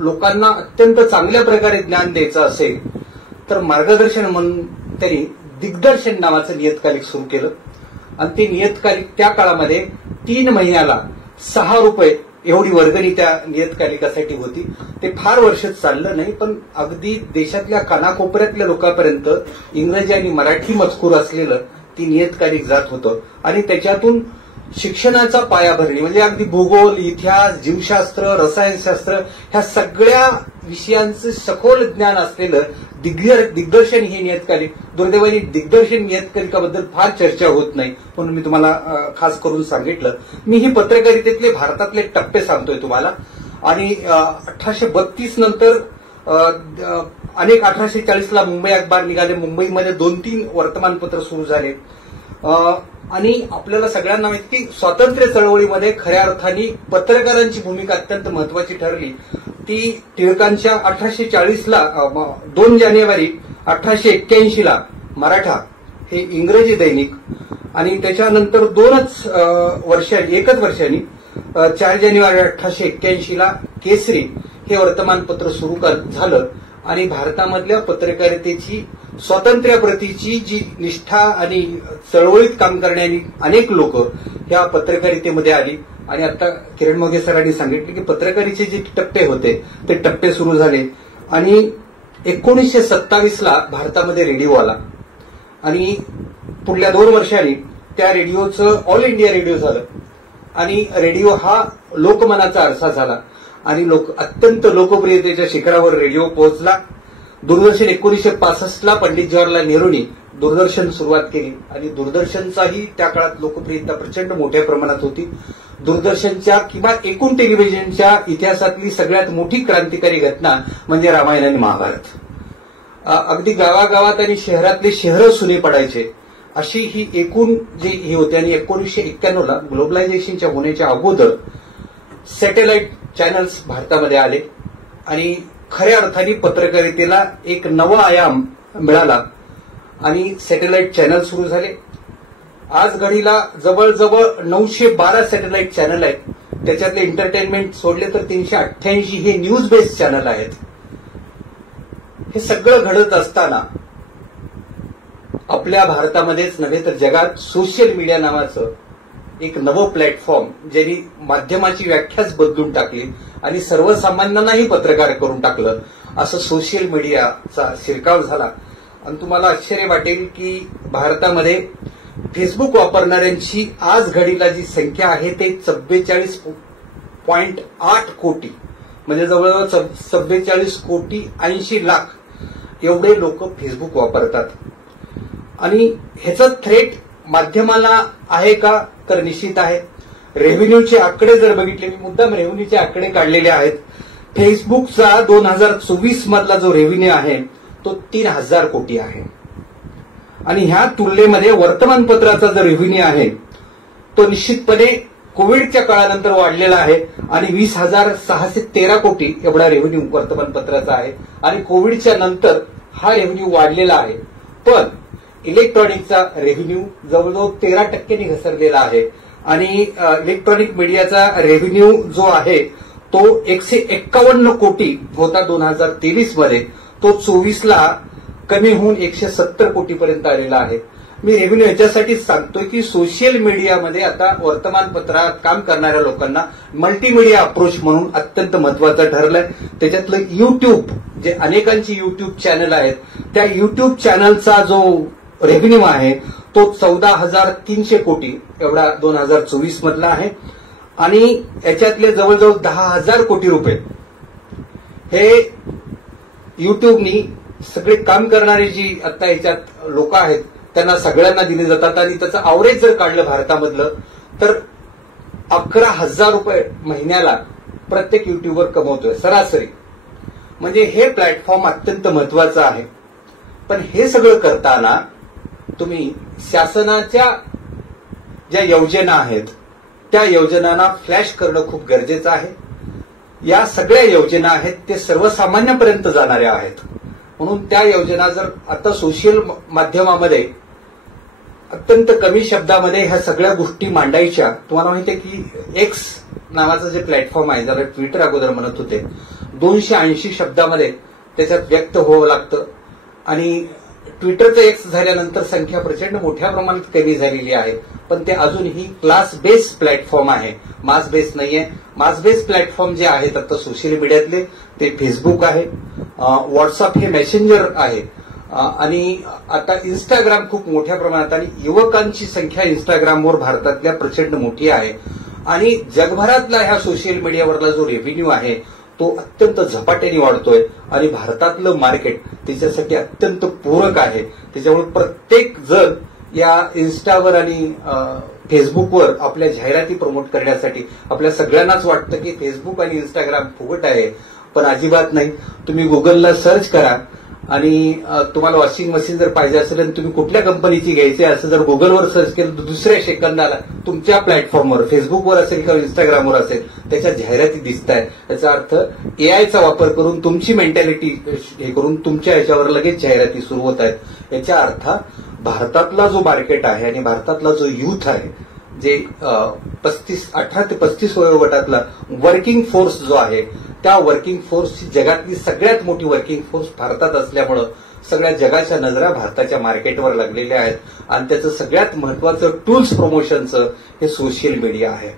लोकांना अत्यंत चांगल्या प्रकारे ज्ञान द्यायचं असेल तर मार्गदर्शन म्हणून त्यांनी दिग्दर्शन नावाचं नियतकालिक सुरू केलं. आणि ते नियतकालिक त्या काळामध्ये 3 महिन्याला 6 रुपये एवढी वर्गणी त्या नियतकालिकासाठी होती. ते फार वर्ष चाललं नाही, पण अगदी देशातल्या कानाकोपऱ्यातल्या लोकांपर्यंत इंग्रजी आणि मराठी मजकूर असलेलं ती नियतकालिक जात होतं. आणि त्याच्यातून शिक्षणाचा पाया भरणी, म्हणजे अगदी भूगोल, इतिहास, जीवशास्त्र, रसायनशास्त्र ह्या सगळ्या विषयांचं सखोल ज्ञान असलेलं दिग्दर्शन हे नियतकालिक. दुर्दैवाने दिग्दर्शन नियतकालिकाबद्दल फार चर्चा होत नाही, म्हणून मी तुम्हाला खास करून सांगितलं. मी ही पत्रकारितेतले भारतातले टप्पे सांगतोय तुम्हाला. आणि 1832 नंतर अनेक 1840ला मुंबई अखबार निघाले. मुंबईमध्ये 2-3 वर्तमानपत्र सुरू झाले. आणि आपल्याला सगळ्यांना माहिती की स्वातंत्र्य चळवळीमध्ये खऱ्या अर्थाने पत्रकारांची भूमिका अत्यंत महत्वाची ठरली. ती टिळकांच्या 1840ला 2 जानेवारी 1881ला मराठा हे इंग्रजी दैनिक, आणि त्याच्यानंतर 1 वर्षांनी 4 जानेवारी 1881ला केसरी हे वर्तमानपत्र सुरू झालं. आणि भारतामधल्या पत्रकारितेची स्वातंत्र्याप्रतीची जी निष्ठा आणि चळवळीत काम करणारी अनेक लोक या पत्रकारितेमध्ये आली. आणि आता किरण मोघे सरांनी सांगितले की पत्रकारितेचे जे टप्पे होते ते टप्पे सुरू झाले. आणि 1927ला भारतामध्ये रेडिओ आला आणि पुढल्या 2 वर्षांनी त्या रेडिओचं ऑल इंडिया रेडिओ झालं. आणि रेडिओ हा लोकमनाचा आरसा झाला आणि अत्यंत लोकप्रियतेच्या शिखरावर रेडिओ पोहोचला. दूरदर्शन 1965ला पंडित जवाहरलाल नेहरूंनी दूरदर्शन सुरुवात केली आणि दूरदर्शनचाही त्या काळात लोकप्रियता प्रचंड मोठ्या प्रमाणात होती. दूरदर्शनच्या किंवा एकूण टेलिव्हिजनच्या इतिहासातली सगळ्यात मोठी क्रांतिकारी घटना म्हणजे रामायण आणि महाभारत. अगदी गावागावात आणि शहरातले शहरं सुने पडायचे अशी ही एकूण जी ही होती. आणि 1991ला ग्लोबलायझेशनच्या होण्याच्या अगोदर सॅटेलाइट चॅनल्स भारतामध्ये आले आणि खऱ्या अर्थाने पत्रकारितेला एक नवा आयाम मिळाला आणि सॅटेलाइट चॅनल सुरू झाले. आज घडीला जवळजवळ 912 सॅटेलाइट चॅनल आहेत. त्याच्यातले एंटरटेनमेंट सोडले तर 388 हे न्यूज बेस्ड चॅनल आहेत. हे सगळं घडत असताना आपल्या भारतामध्येच नव्हे तर जगात सोशल मीडिया नावाचं एक नवं प्लॅटफॉर्म ज्यांनी माध्यमाची व्याख्याच बदलून टाकली आणि सर्वसामान्यांनाही पत्रकार करून टाकलं, असं सोशल मीडियाचा शिरकाव झाला. आणि तुम्हाला आश्चर्य वाटेल की भारतामध्ये फेसबुक वापरणाऱ्यांची आज घडीला जी संख्या आहे ते 44.8 कोटी, म्हणजे जवळजवळ 44,80,00,000 एवढे लोक फेसबुक वापरतात. आणि ह्याचा थ्रेट माध्यमाला आहे का तर निश्चित आहे. रेव्हेन्यूचे आकडे जर बघितले, मी मुद्दाम रेव्हेन्यूचे आकडे काढलेले आहेत. फेसबुकचा 2024 मधला जो रेव्हेन्यू आहे तो 3,000 कोटी आहे आणि ह्या तुलनेमध्ये वर्तमानपत्राचा जो रेव्हेन्यू आहे तो निश्चितपणे कोविडच्या काळानंतर वाढलेला आहे आणि 20,613 कोटी एवढा रेव्हेन्यू वर्तमानपत्राचा आहे आणि कोविडच्या नंतर हा रेव्हेन्यू वाढलेला आहे. पण इलेक्ट्रॉनिकचा रेव्हेन्यू जवळजवळ 13% घसरलेला आहे आणि इलेक्ट्रॉनिक मीडियाचा रेव्हेन्यू जो आहे तो 151 कोटी होता 2023 मध्ये, तो 24ला कमी होऊन 170 कोटीपर्यंत आलेला आहे. मी रेव्हेन्यू याच्यासाठीच सांगतोय की सोशल मीडियामध्ये आता वर्तमानपत्रात काम करणाऱ्या लोकांना मल्टीमीडिया अप्रोच म्हणून अत्यंत महत्वाचं ठरलंय. त्याच्यातलं युट्यूब, जे अनेकांची युट्यूब चॅनल आहेत, त्या युट्यूब चॅनलचा जो रेव्हेन्यू आहे तो 14,300 कोटी एवढा 2024 मधला आहे आणि याच्यातले जवळजवळ 10,000 कोटी रुपये हे युट्यूबनी सगळे काम करणारे जी आता याच्यात लोक आहेत त्यांना सगळ्यांना दिले जातात आणि त्याचं अवरेज जर काढलं भारतामधलं तर 11,000 रुपये महिन्याला प्रत्येक युट्यूबर कमवतोय सरासरी. म्हणजे हे प्लॅटफॉर्म अत्यंत महत्वाचं आहे. पण हे सगळं करताना तुम्ही शासनाच्या ज्या योजना आहेत त्या योजनांना फ्लॅश करणं खूप गरजेचं आहे. या सगळ्या योजना आहेत ते सर्वसामान्यांपर्यंत जाणाऱ्या आहेत. म्हणून त्या योजना जर आता सोशल माध्यमामध्ये अत्यंत कमी शब्दामध्ये ह्या सगळ्या गोष्टी मांडायच्या, तुम्हाला माहिती आहे की एक्स नावाचं जे प्लॅटफॉर्म आहे, ज्याला ट्विटर अगोदर म्हणत होते, 280 शब्दामध्ये त्याच्यात व्यक्त व्हावं लागतं आणि ट्विटरचं एक्स झाल्यानंतर संख्या प्रचंड मोठ्या प्रमाणात कमी झालेली आहे. पण ते अजूनही क्लास बेस प्लॅटफॉर्म आहे, मास बेस नाहीये. मास बेस प्लॅटफॉर्म जे आहेत आता सोशल मीडियातले ते फेसबुक आहे, व्हॉट्सअप हे मेसेंजर आहे आणि आता इंस्टाग्राम खूप मोठ्या प्रमाणात, आणि युवकांची संख्या इंस्टाग्रामवर भारतातल्या प्रचंड मोठी आहे आणि जगभरातला ह्या सोशल मीडियावरला जो रेव्हेन्यू आहे तो अत्यंत झपाट्याने वाढतोय आणि भारतातलं मार्केट त्याच्यासाठी अत्यंत पूरक आहे. त्याच्यामुळे प्रत्येक जण या इन्स्टावर आणि फेसबुकवर आपल्या जाहिराती प्रमोट करण्यासाठी आपल्या सगळ्यांनाच वाटतं की फेसबुक आणि इंस्टाग्राम फुकट आहे, पण अजिबात नाही. तुम्ही गुगलला सर्च करा आणि तुम्हाला वॉशिंग मशीन जर पाहिजे असेल आणि तुम्ही कुठल्या कंपनीची घ्यायची असं जर गुगलवर सर्च केलं तर दुसऱ्या सेकंदाला तुमच्या प्लॅटफॉर्मवर, फेसबुकवर असेल किंवा इंस्टाग्रामवर असेल, त्याच्या जाहिराती दिसत आहेत. याचा अर्थ एआयचा वापर करून तुमची मेंटॅलिटी हे करून तुमच्या याच्यावर लगेच जाहिराती सुरू होत आहेत. याच्या अर्थ भारतातला जो मार्केट आहे आणि भारतातला जो युथ आहे, जे 18 ते 35 वयोगटातला वर्किंग फोर्स जो आहे, त्या वर्किंग फोर्सची जगातली सगळ्यात मोठी वर्किंग फोर्स भारतात असल्यामुळं सगळ्या जगाच्या नजरा भारताच्या मार्केटवर लागलेल्या आहेत आणि त्याचं सगळ्यात महत्वाचं टूल्स प्रमोशनचं हे सोशल मीडिया आहे.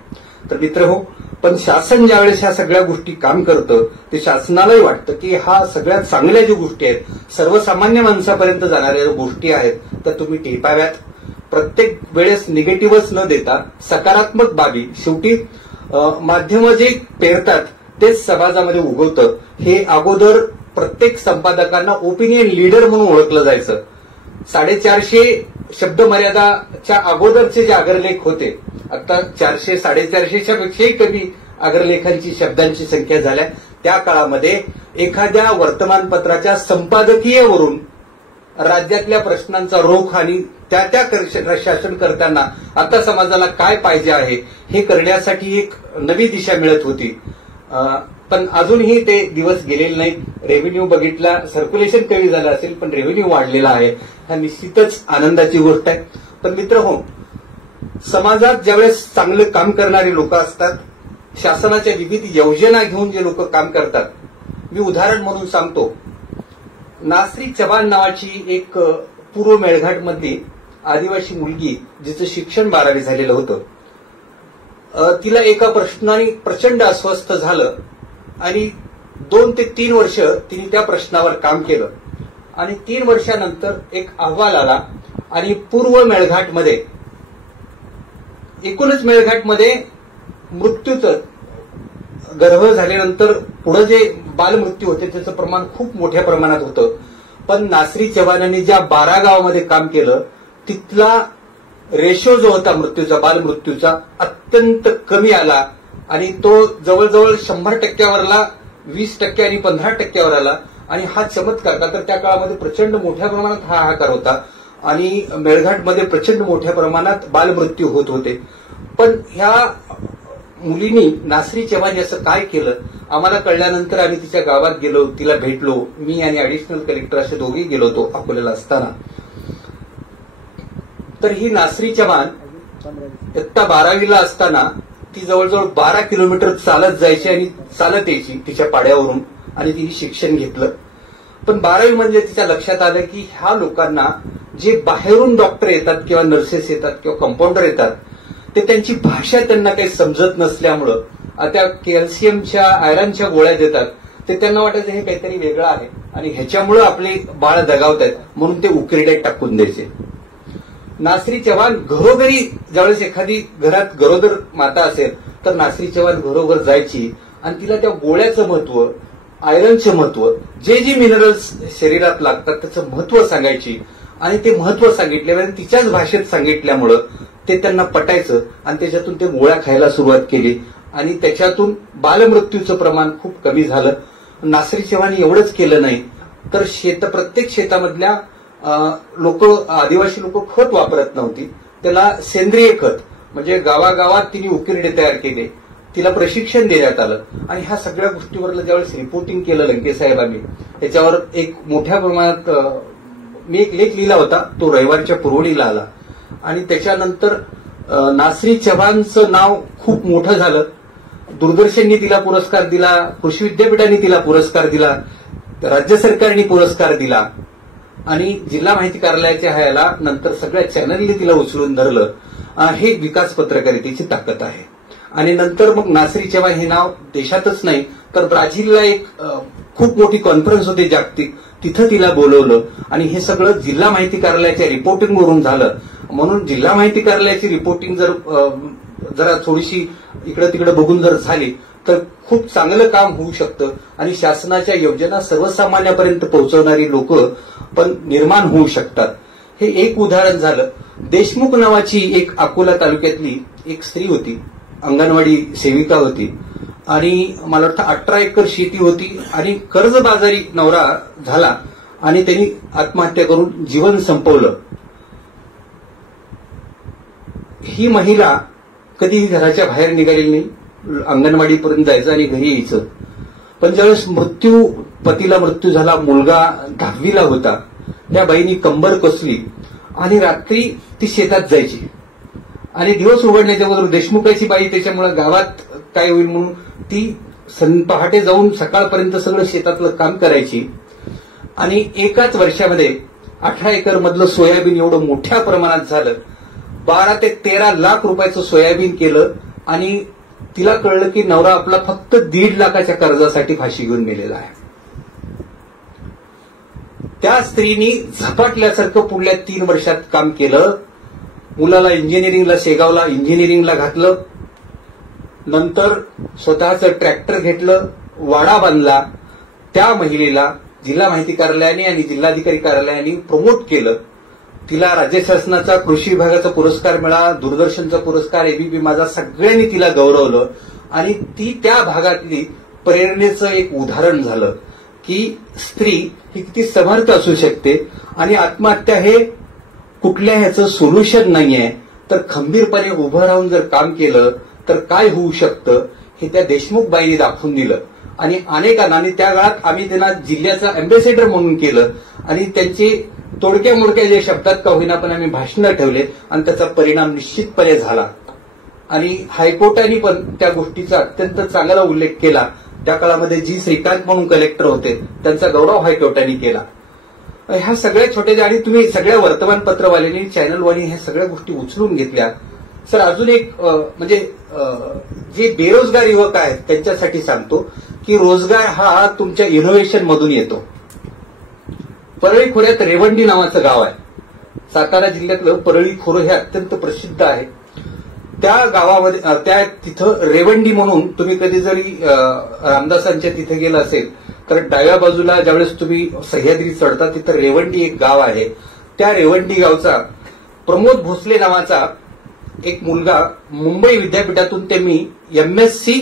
तर मित्रहो, पण शासन ज्यावेळेस ह्या सगळ्या गोष्टी काम करतं ते शासनालाही वाटतं की हा सगळ्यात चांगल्या ज्या गोष्टी आहेत, सर्वसामान्य माणसापर्यंत जाणाऱ्या गोष्टी आहेत, तर तुम्ही टिपाव्यात. प्रत्येक वेळेस निगेटिव्हच न देता सकारात्मक बाबी, शेवटी माध्यमं जे पेरतात तेच समाजामध्ये उगवतं. हे अगोदर प्रत्येक संपादकांना ओपिनियन लीडर म्हणून ओळखलं जायचं. 450 शब्द मर्यादाच्या अगोदरचे जे अग्रलेख होते, आता 400 450च्या पेक्षाही कमी अग्रलेखांची शब्दांची संख्या झाल्या. त्या काळामध्ये एखाद्या वर्तमानपत्राच्या संपादकीयवरून राज्यातल्या प्रश्नांचा रोख आणि त्या शासनकर्त्यांना आता समाजाला काय पाहिजे आहे हे करण्यासाठी एक नवी दिशा मिळत होती. पण अजूनही ते दिवस गेलेले नाहीत. रेव्हेन्यू बघितला, सर्क्युलेशन कमी झालं असेल पण रेव्हेन्यू वाढलेला आहे, हा निश्चितच आनंदाची गोष्ट आहे. पण मित्रहो, समाजात ज्यावेळेस चांगलं काम करणारे लोक असतात, शासनाच्या विविध योजना घेऊन जे लोक काम करतात, मी उदाहरण म्हणून सांगतो. नासरी चव्हाण नावाची एक पूर्व मेळघाटमधली आदिवासी मुलगी, जिचं शिक्षण 12वी झालेलं होतं, तिला एका प्रश्नाने प्रचंड अस्वस्थ झालं आणि 2 ते 3 वर्ष तिने त्या प्रश्नावर काम केलं आणि 3 वर्षानंतर एक अहवाल आला आणि पूर्व मेळघाटमध्ये, एकूणच मेळघाटमध्ये मृत्यूचं, गर्भ झाल्यानंतर पुढे जे बालमृत्यू होते त्याचं प्रमाण खूप मोठ्या प्रमाणात होतं. पण नासरी चव्हाणांनी ज्या 12 गावामध्ये काम केलं तिथला रेशो जो होता मृत्यूचा, बालमृत्यूचा अत्यंत कमी आला आणि तो जवळजवळ 100%वरला 20% आणि 15%वर आला. आणि हा चमत्कार का तर त्या काळामध्ये प्रचंड मोठ्या प्रमाणात हा हाहाकार होता आणि मेळघाटमध्ये प्रचंड मोठ्या प्रमाणात बालमृत्यू होत होते. पण ह्या मुलींनी नासरी चव्हाण असं काय केलं आम्हाला कळल्यानंतर आम्ही तिच्या गावात गेलो, तिला भेटलो. मी आणि ऍडिशनल कलेक्टर असे दोघेही गेलो होतो अकोल्याला असताना. तर ही नासरी चव्हाण इयत्ता 12वीला असताना ती जवळजवळ 12 किलोमीटर चालत जायची आणि चालत यायची तिच्या पाड्यावरून आणि तिने शिक्षण घेतलं. पण 12वी म्हणजे तिच्या लक्षात आलं की ह्या लोकांना जे बाहेरून डॉक्टर येतात किंवा नर्सेस येतात किंवा कंपाऊंडर येतात ते त्यांची भाषा त्यांना काही समजत नसल्यामुळं त्या कॅल्शियमच्या आयरनच्या गोळ्या देतात ते त्यांना वाटायचं हे काहीतरी वेगळं आहे आणि ह्याच्यामुळं आपले बाळ दगावत आहेत म्हणून ते उकिरड्यात टाकून द्यायचे. नासरी चव्हाण घरोघरी ज्यावेळेस एखादी घरात गरोदर माता असेल तर नासरी चव्हाण घरोघर जायची आणि तिला त्या गोळ्याचं महत्व, आयरनचं महत्व, जे जे मिनरल्स शरीरात लागतात त्याचं महत्व सांगायची आणि ते महत्व सांगितल्यावर तिच्याच भाषेत सांगितल्यामुळं ते त्यांना पटायचं आणि त्याच्यातून ते गोळ्या खायला सुरुवात केली आणि त्याच्यातून बालमृत्यूचं प्रमाण खूप कमी झालं. नासरी चव्हाण एवढंच केलं नाही तर प्रत्येक शेतामधल्या लोक, आदिवासी लोक खत वापरत नव्हती, त्याला सेंद्रिय खत म्हणजे गावागावात तिने उकिरडे तयार केले, तिला प्रशिक्षण देण्यात आलं आणि ह्या सगळ्या गोष्टीवर ज्यावेळेस रिपोर्टिंग केलं लंके साहेबांनी त्याच्यावर एक मोठ्या प्रमाणात मी एक लेख लिहिला होता, तो रविवारच्या पुरवणीला आला आणि त्याच्यानंतर नासरी चव्हाणचं नाव खूप मोठं झालं. दूरदर्शनने तिला पुरस्कार दिला, कृषी विद्यापीठाने तिला पुरस्कार दिला, राज्य सरकारने पुरस्कार दिला आणि जिल्हा माहिती कार्यालयाच्या ह्याला नंतर सगळ्या चॅनलने तिला उचलून धरलं. हे विकास पत्रकारितेची ताकद आहे. आणि नंतर मग नासरी चव्हाण हे नाव देशातच नाही तर ब्राझीलला एक खूप मोठी कॉन्फरन्स होती जागतिक, तिथं तिला बोलवलं आणि हे सगळं जिल्हा माहिती कार्यालयाच्या रिपोर्टिंगवरून झालं. म्हणून जिल्हा माहिती कार्यालयाची रिपोर्टिंग जरा थोडीशी इकडे तिकडे बघून जर झाली तर खूप चांगलं काम होऊ शकतं आणि शासनाच्या योजना सर्वसामान्यापर्यंत पोहोचवणारी लोक पण निर्माण होऊ शकतात. हे एक उदाहरण झालं. देशमुख नावाची एक अकोला तालुक्यातली एक स्त्री होती, अंगणवाडी सेविका होती आणि मला वाटतं 18 एकर शेती होती आणि कर्जबाजारी नवरा झाला आणि त्यांनी आत्महत्या करून जीवन संपवलं. ही महिला कधीही घराच्या बाहेर निघालेली नाही, अंगणवाडीपर्यंत जायचं आणि घरी यायचं. पण ज्यावेळेस पतीला मृत्यू झाला, मुलगा 10वीला होता, त्या बाईनी कंबर कसली आणि रात्री ती शेतात जायची आणि दिवस उघडण्याच्या अगोदर देशमुखाची बाई त्याच्यामुळे गावात काय होईल म्हणून ती पहाटे जाऊन सकाळपर्यंत सगळं शेतातलं काम करायची आणि एकाच वर्षामध्ये 18 एकर मधलं सोयाबीन एवढं मोठ्या प्रमाणात झालं. 12 ते 13 लाख रुपयाचं सोयाबीन केलं आणि तिला कळलं की नवरा आपला फक्त 1.5 लाखाच्या कर्जासाठी फाशी घेऊन मेलेला आहे. त्या स्त्रीनी झपाटल्यासारखं पुढल्या 3 वर्षात काम केलं. मुलाला इंजिनिअरिंगला, शेगावला इंजिनिअरिंगला घातलं. नंतर स्वतःचं ट्रॅक्टर घेतलं, वाडा बांधला. त्या महिलेला जिल्हा माहिती कार्यालयाने आणि जिल्हाधिकारी कार्यालयाने प्रमोट केलं. तिला राज्य शासनाचा कृषी विभागाचा पुरस्कार मिळाला, दूरदर्शनचा पुरस्कार, एबीपी माझा, सगळ्यांनी तिला गौरवलं आणि ती त्या भागातली प्रेरणेचं एक उदाहरण झालं की स्त्री ही किती समर्थ असू शकते आणि आत्महत्या हे कुठल्या ह्याचं सोल्युशन नाहीये तर खंबीरपणे उभं राहून जर काम केलं तर काय होऊ शकतं हे त्या देशमुख बाईंनी दाखवून दिलं आणि अनेकांना. आणि त्या काळात आम्ही त्यांना जिल्ह्याचा अँबॅसेडर म्हणून केलं आणि त्यांची तोडक्या मोडक्या जे शब्दात का होईना पण आम्ही भाषणं ठेवले आणि त्याचा परिणाम निश्चितपणे झाला आणि हायकोर्टाने पण त्या गोष्टीचा अत्यंत चांगला उल्लेख केला. त्या काळामध्ये जी श्रीकांत म्हणून कलेक्टर होते त्यांचा गौरव हायकोर्टाने केला. ह्या सगळ्या छोट्या आणि तुम्ही सगळ्या वर्तमानपत्रवाल्यांनी, चॅनलवाल्यांनी ह्या सगळ्या गोष्टी उचलून घेतल्या. सर अजून एक म्हणजे जे बेरोजगार युवक आहेत त्यांच्यासाठी सांगतो की रोजगार हा तुमच्या इनोव्हेशन मधून येतो. परळी खोऱ्यात रेवंडी नावाचं गाव आहे. सातारा जिल्ह्यातलं परळी खोरं हे अत्यंत प्रसिद्ध आहे. त्या गावामध्ये तिथं रेवंडी म्हणून तुम्ही कधी जरी रामदासांच्या तिथे गेला असेल तर डाव्या बाजूला ज्यावेळेस तुम्ही सह्याद्री चढता तिथं रेवंडी एक गाव आहे. त्या रेवंडी गावचा प्रमोद भोसले नावाचा एक मुलगा मुंबई विद्यापीठातून त्यांनी MSc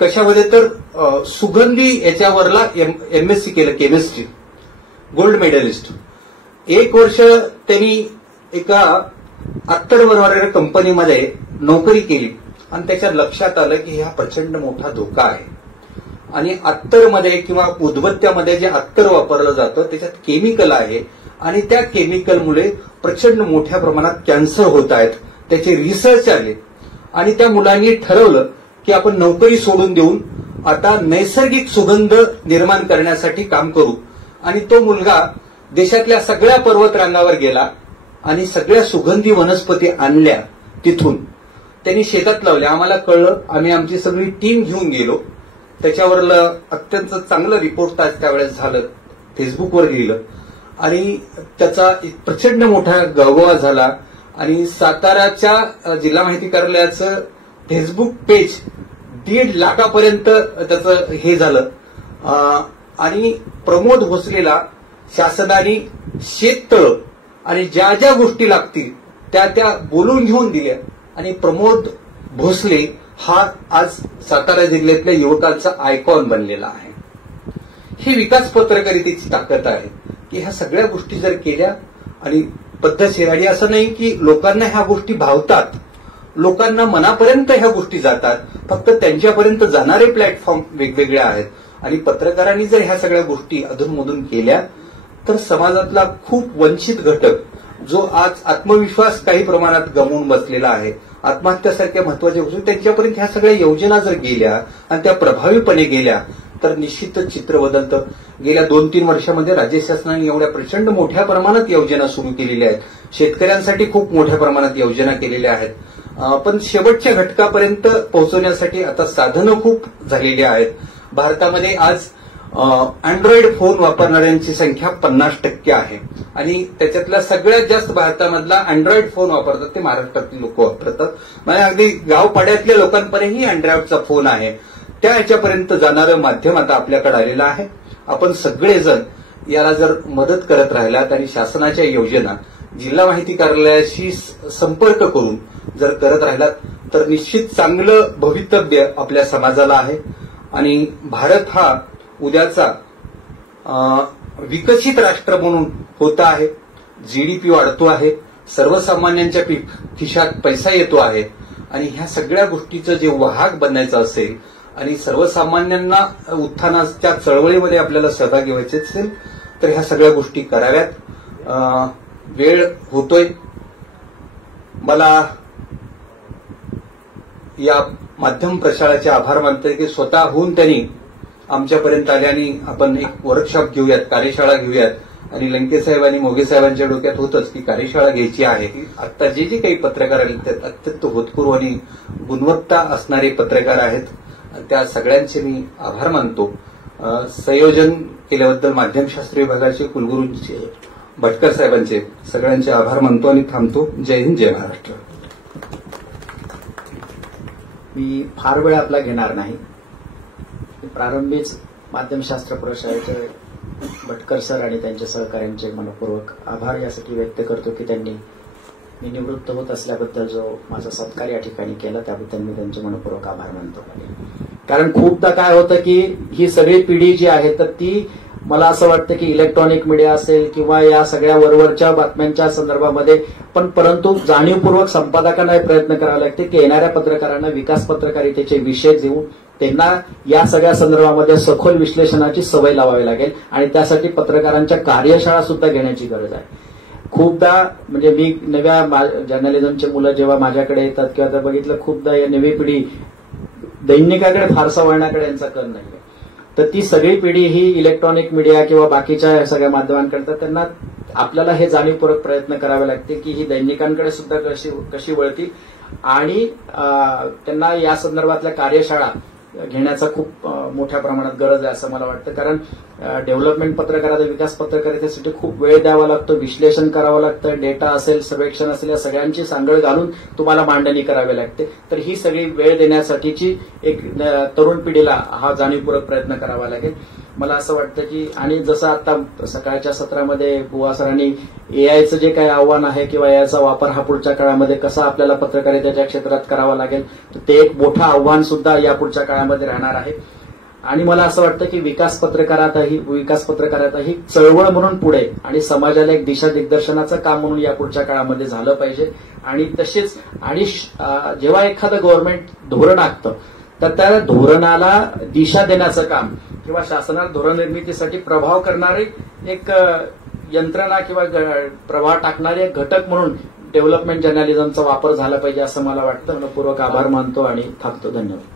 कशामध्ये तर सुगंधी याच्यावरला MSc केलं, केमिस्ट्री, गोल्ड मेडलिस्ट. 1 वर्ष त्यांनी एका अत्तर कंपनीमध्ये नोकरी केली आणि त्याच्या लक्षात आलं की हा प्रचंड मोठा धोका आहे आणि अत्तरमध्ये किंवा उदबत्त्यामध्ये जे अत्तर वापरलं जातं त्याच्यात केमिकल आहे आणि त्या केमिकलमुळे प्रचंड मोठ्या प्रमाणात कॅन्सर होत आहेत. त्याचे रिसर्च आले आणि त्या मुलांनी ठरवलं की आपण नोकरी सोडून देऊन आता नैसर्गिक सुगंध निर्माण करण्यासाठी काम करू. आणि तो मुलगा देशातल्या सगळ्या पर्वतरांगावर गेला आणि सगळ्या सुगंधी वनस्पती आणल्या, तिथून त्यांनी शेतात लावल्या. आम्हाला कळलं, आम्ही आमची सगळी टीम घेऊन गेलो. त्याच्यावरलं अत्यंत चांगलं रिपोर्ट त्यावेळेस झालं, फेसबुकवर लिहिलं आणि त्याचा एक प्रचंड मोठा गवगवा झाला आणि साताराच्या जिल्हा माहिती कार्यालयाचं फेसबुक पेज 1.5 लाखापर्यंत त्याचं हे झालं. आणि प्रमोद भोसलेला शासनाने शेततळ आणि ज्या ज्या गोष्टी लागतील त्या बोलून घेऊन दिल्या आणि प्रमोद भोसले हा आज सातारा जिल्ह्यातल्या युवकांचा आयकॉन बनलेला आहे. ही विकास पत्रकारितेची ताकद आहे की ह्या सगळ्या गोष्टी जर केल्या आणि पद्धतशीर, आणि असं नाही की लोकांना ह्या गोष्टी भावतात, लोकांना मनापर्यंत ह्या गोष्टी जातात, फक्त त्यांच्यापर्यंत जाणारे प्लॅटफॉर्म वेगवेगळे आहेत. आणि पत्रकारांनी जर ह्या सगळ्या गोष्टी अधूनमधून केल्या तर समाजातला खूप वंचित घटक जो आज आत्मविश्वास काही प्रमाणात गमावून बसलेला आहे, आत्महत्यासारख्या महत्वाच्या गोष्टी, त्यांच्यापर्यंत ह्या सगळ्या योजना जर गेल्या आणि त्या प्रभावीपणे गेल्या तर निश्चितच चित्र बदलतं. गेल्या 2-3 वर्षामध्ये राज्य शासनाने एवढ्या प्रचंड मोठ्या प्रमाणात योजना सुरू केलेल्या आहेत, शेतकऱ्यांसाठी खूप मोठ्या प्रमाणात योजना केलेल्या आहेत, पण शेवटच्या घटकापर्यंत पोहोचवण्यासाठी आता साधनं खूप झालेली आहेत. भारतामध्ये आज अँड्रॉइड फोन वापरणाऱ्यांची संख्या 50% आहे आणि त्याच्यातल्या सगळ्यात जास्त भारतामधला अँड्रॉइड फोन वापरतात ते महाराष्ट्रातील लोक वापरतात. म्हणजे अगदी गावपाड्यातल्या लोकांपर्यंतही अँड्रॉइडचा फोन आहे. त्या ह्याच्यापर्यंत जाणारं माध्यम आता आपल्याकडे आलेलं आहे. आपण सगळेजण याला जर मदत करत राहिलात आणि शासनाच्या योजना जिल्हा माहिती कार्यालयाशी संपर्क करून जर करत राहिलात तर निश्चित चांगलं भवितव्य आपल्या समाजाला आहे. आणि भारत हा उद्याचा विकसित राष्ट्र म्हणून होत आहे. GDP वाढतो आहे, सर्वसामान्यांच्या खिशात पैसा येतो आहे आणि ह्या सगळ्या गोष्टीचं जे वाहक बनायचं असेल आणि सर्वसामान्यांना उत्थानाच्या चळवळीमध्ये आपल्याला सहभागी व्हायचे असेल तर ह्या सगळ्या गोष्टी कराव्यात. वेळ होतोय. मला या माध्यम प्रसाराचे आभार मानतोय की स्वतःहून त्यांनी आमच्यापर्यंत आले आणि आपण एक वर्कशॉप घेऊयात, कार्यशाळा घेऊयात. आणि लंके साहेब आणि मोगे साहेबांच्या डोक्यात होतच की कार्यशाळा घ्यायची आहे. आता जे जे काही पत्रकार आले त्यात अत्यंत होतपूर्व आणि गुणवत्ता असणारे पत्रकार आहेत. त्या सगळ्यांचे मी आभार मानतो. संयोजन केल्याबद्दल माध्यमशास्त्र विभागाचे कुलगुरूंचे भटकर साहेबांचे सगळ्यांचे आभार मानतो आणि थांबतो. जय हिंद, जय महाराष्ट्र. मी फार वेळ आपला घेणार नाही. प्रारंभीच माध्यमशास्त्र प्रशालेचे भटकर सर आणि त्यांच्या सहकाऱ्यांचे मनपूर्वक आभार यासाठी व्यक्त करतो की त्यांनी मी निवृत्त होत असल्याबद्दल जो माझा सत्कार या ठिकाणी केला त्याबद्दल मी त्यांचे मनपूर्वक आभार मानतो. कारण खूपदा काय होतं की ही सगळी पिढी जी आहे तर ती मला असं वाटतं की इलेक्ट्रॉनिक मीडिया असेल किंवा या सगळ्या वरवरच्या बातम्यांच्या संदर्भामध्ये पण परंतु जाणीवपूर्वक संपादकांना प्रयत्न करावे लागते की येणाऱ्या पत्रकारांना विकास पत्रकारितेचे विषय देऊन त्यांना या सगळ्या संदर्भामध्ये सखोल विश्लेषणाची सवय लावावी लागेल आणि त्यासाठी पत्रकारांच्या कार्यशाळा सुद्धा घेण्याची गरज आहे. खूपदा म्हणजे मी नव्या जर्नलिझमचे मुलं जेव्हा माझ्याकडे येतात किंवा आता बघितलं खूपदा या नवी पिढी दैनिकाकडे फारसा वळण्याकडे यांचा कल नाहीये. तर ती सगळी पिढी ही इलेक्ट्रॉनिक मीडिया किंवा बाकीच्या सगळ्या माध्यमांकडे त्यांना आपल्याला हे जाणीवपूर्वक प्रयत्न करावे लागते की ही दैनिकांकडे सुद्धा कशी वळतील आणि त्यांना या संदर्भातल्या कार्यशाळा घेण्याचा खूप मोठ्या प्रमाणात गरज आहे असं मला वाटतं. कारण डेव्हलपमेंट पत्रकाराचा विकास पत्रकारितेसाठी खूप वेळ द्यावा लागतो, विश्लेषण करावं लागतं, डेटा असेल, सर्वेक्षण असेल, या सगळ्यांची सांगड घालून तुम्हाला मांडणी करावी लागते. तर ही सगळी वेळ देण्यासाठीची एक तरुण पिढीला हा जाणीवपूर्वक प्रयत्न करावा लागेल. मला असं वाटतं की, आणि जसं आता सकाळच्या सत्रामध्ये बुवा सरांनी एआयचं जे काही आव्हान आहे किंवा एआयचा वापर हा पुढच्या काळामध्ये कसा आपल्याला पत्रकारितेच्या क्षेत्रात करावा लागेल, तर ते एक मोठं आव्हान सुद्धा या पुढच्या काळामध्ये राहणार आहे. आणि मला असं वाटतं की विकास पत्रकारातही चळवळ म्हणून पुढे आणि समाजाला एक दिशा दिग्दर्शनाचं काम म्हणून या पुढच्या काळामध्ये झालं पाहिजे. आणि तसेच जेव्हा एखादं गव्हर्नमेंट धोरण आखतं तर त्या धोरणाला दिशा देण्याचं काम किंवा शासनाला धोरण निर्मितीसाठी प्रभाव करणारे एक यंत्रणा किंवा प्रभाव टाकणारे एक घटक म्हणून डेव्हलपमेंट जर्नलिझमचा वापर झाला पाहिजे असं मला वाटतं. मनपूर्वक आभार मानतो आणि थांबतो. धन्यवाद.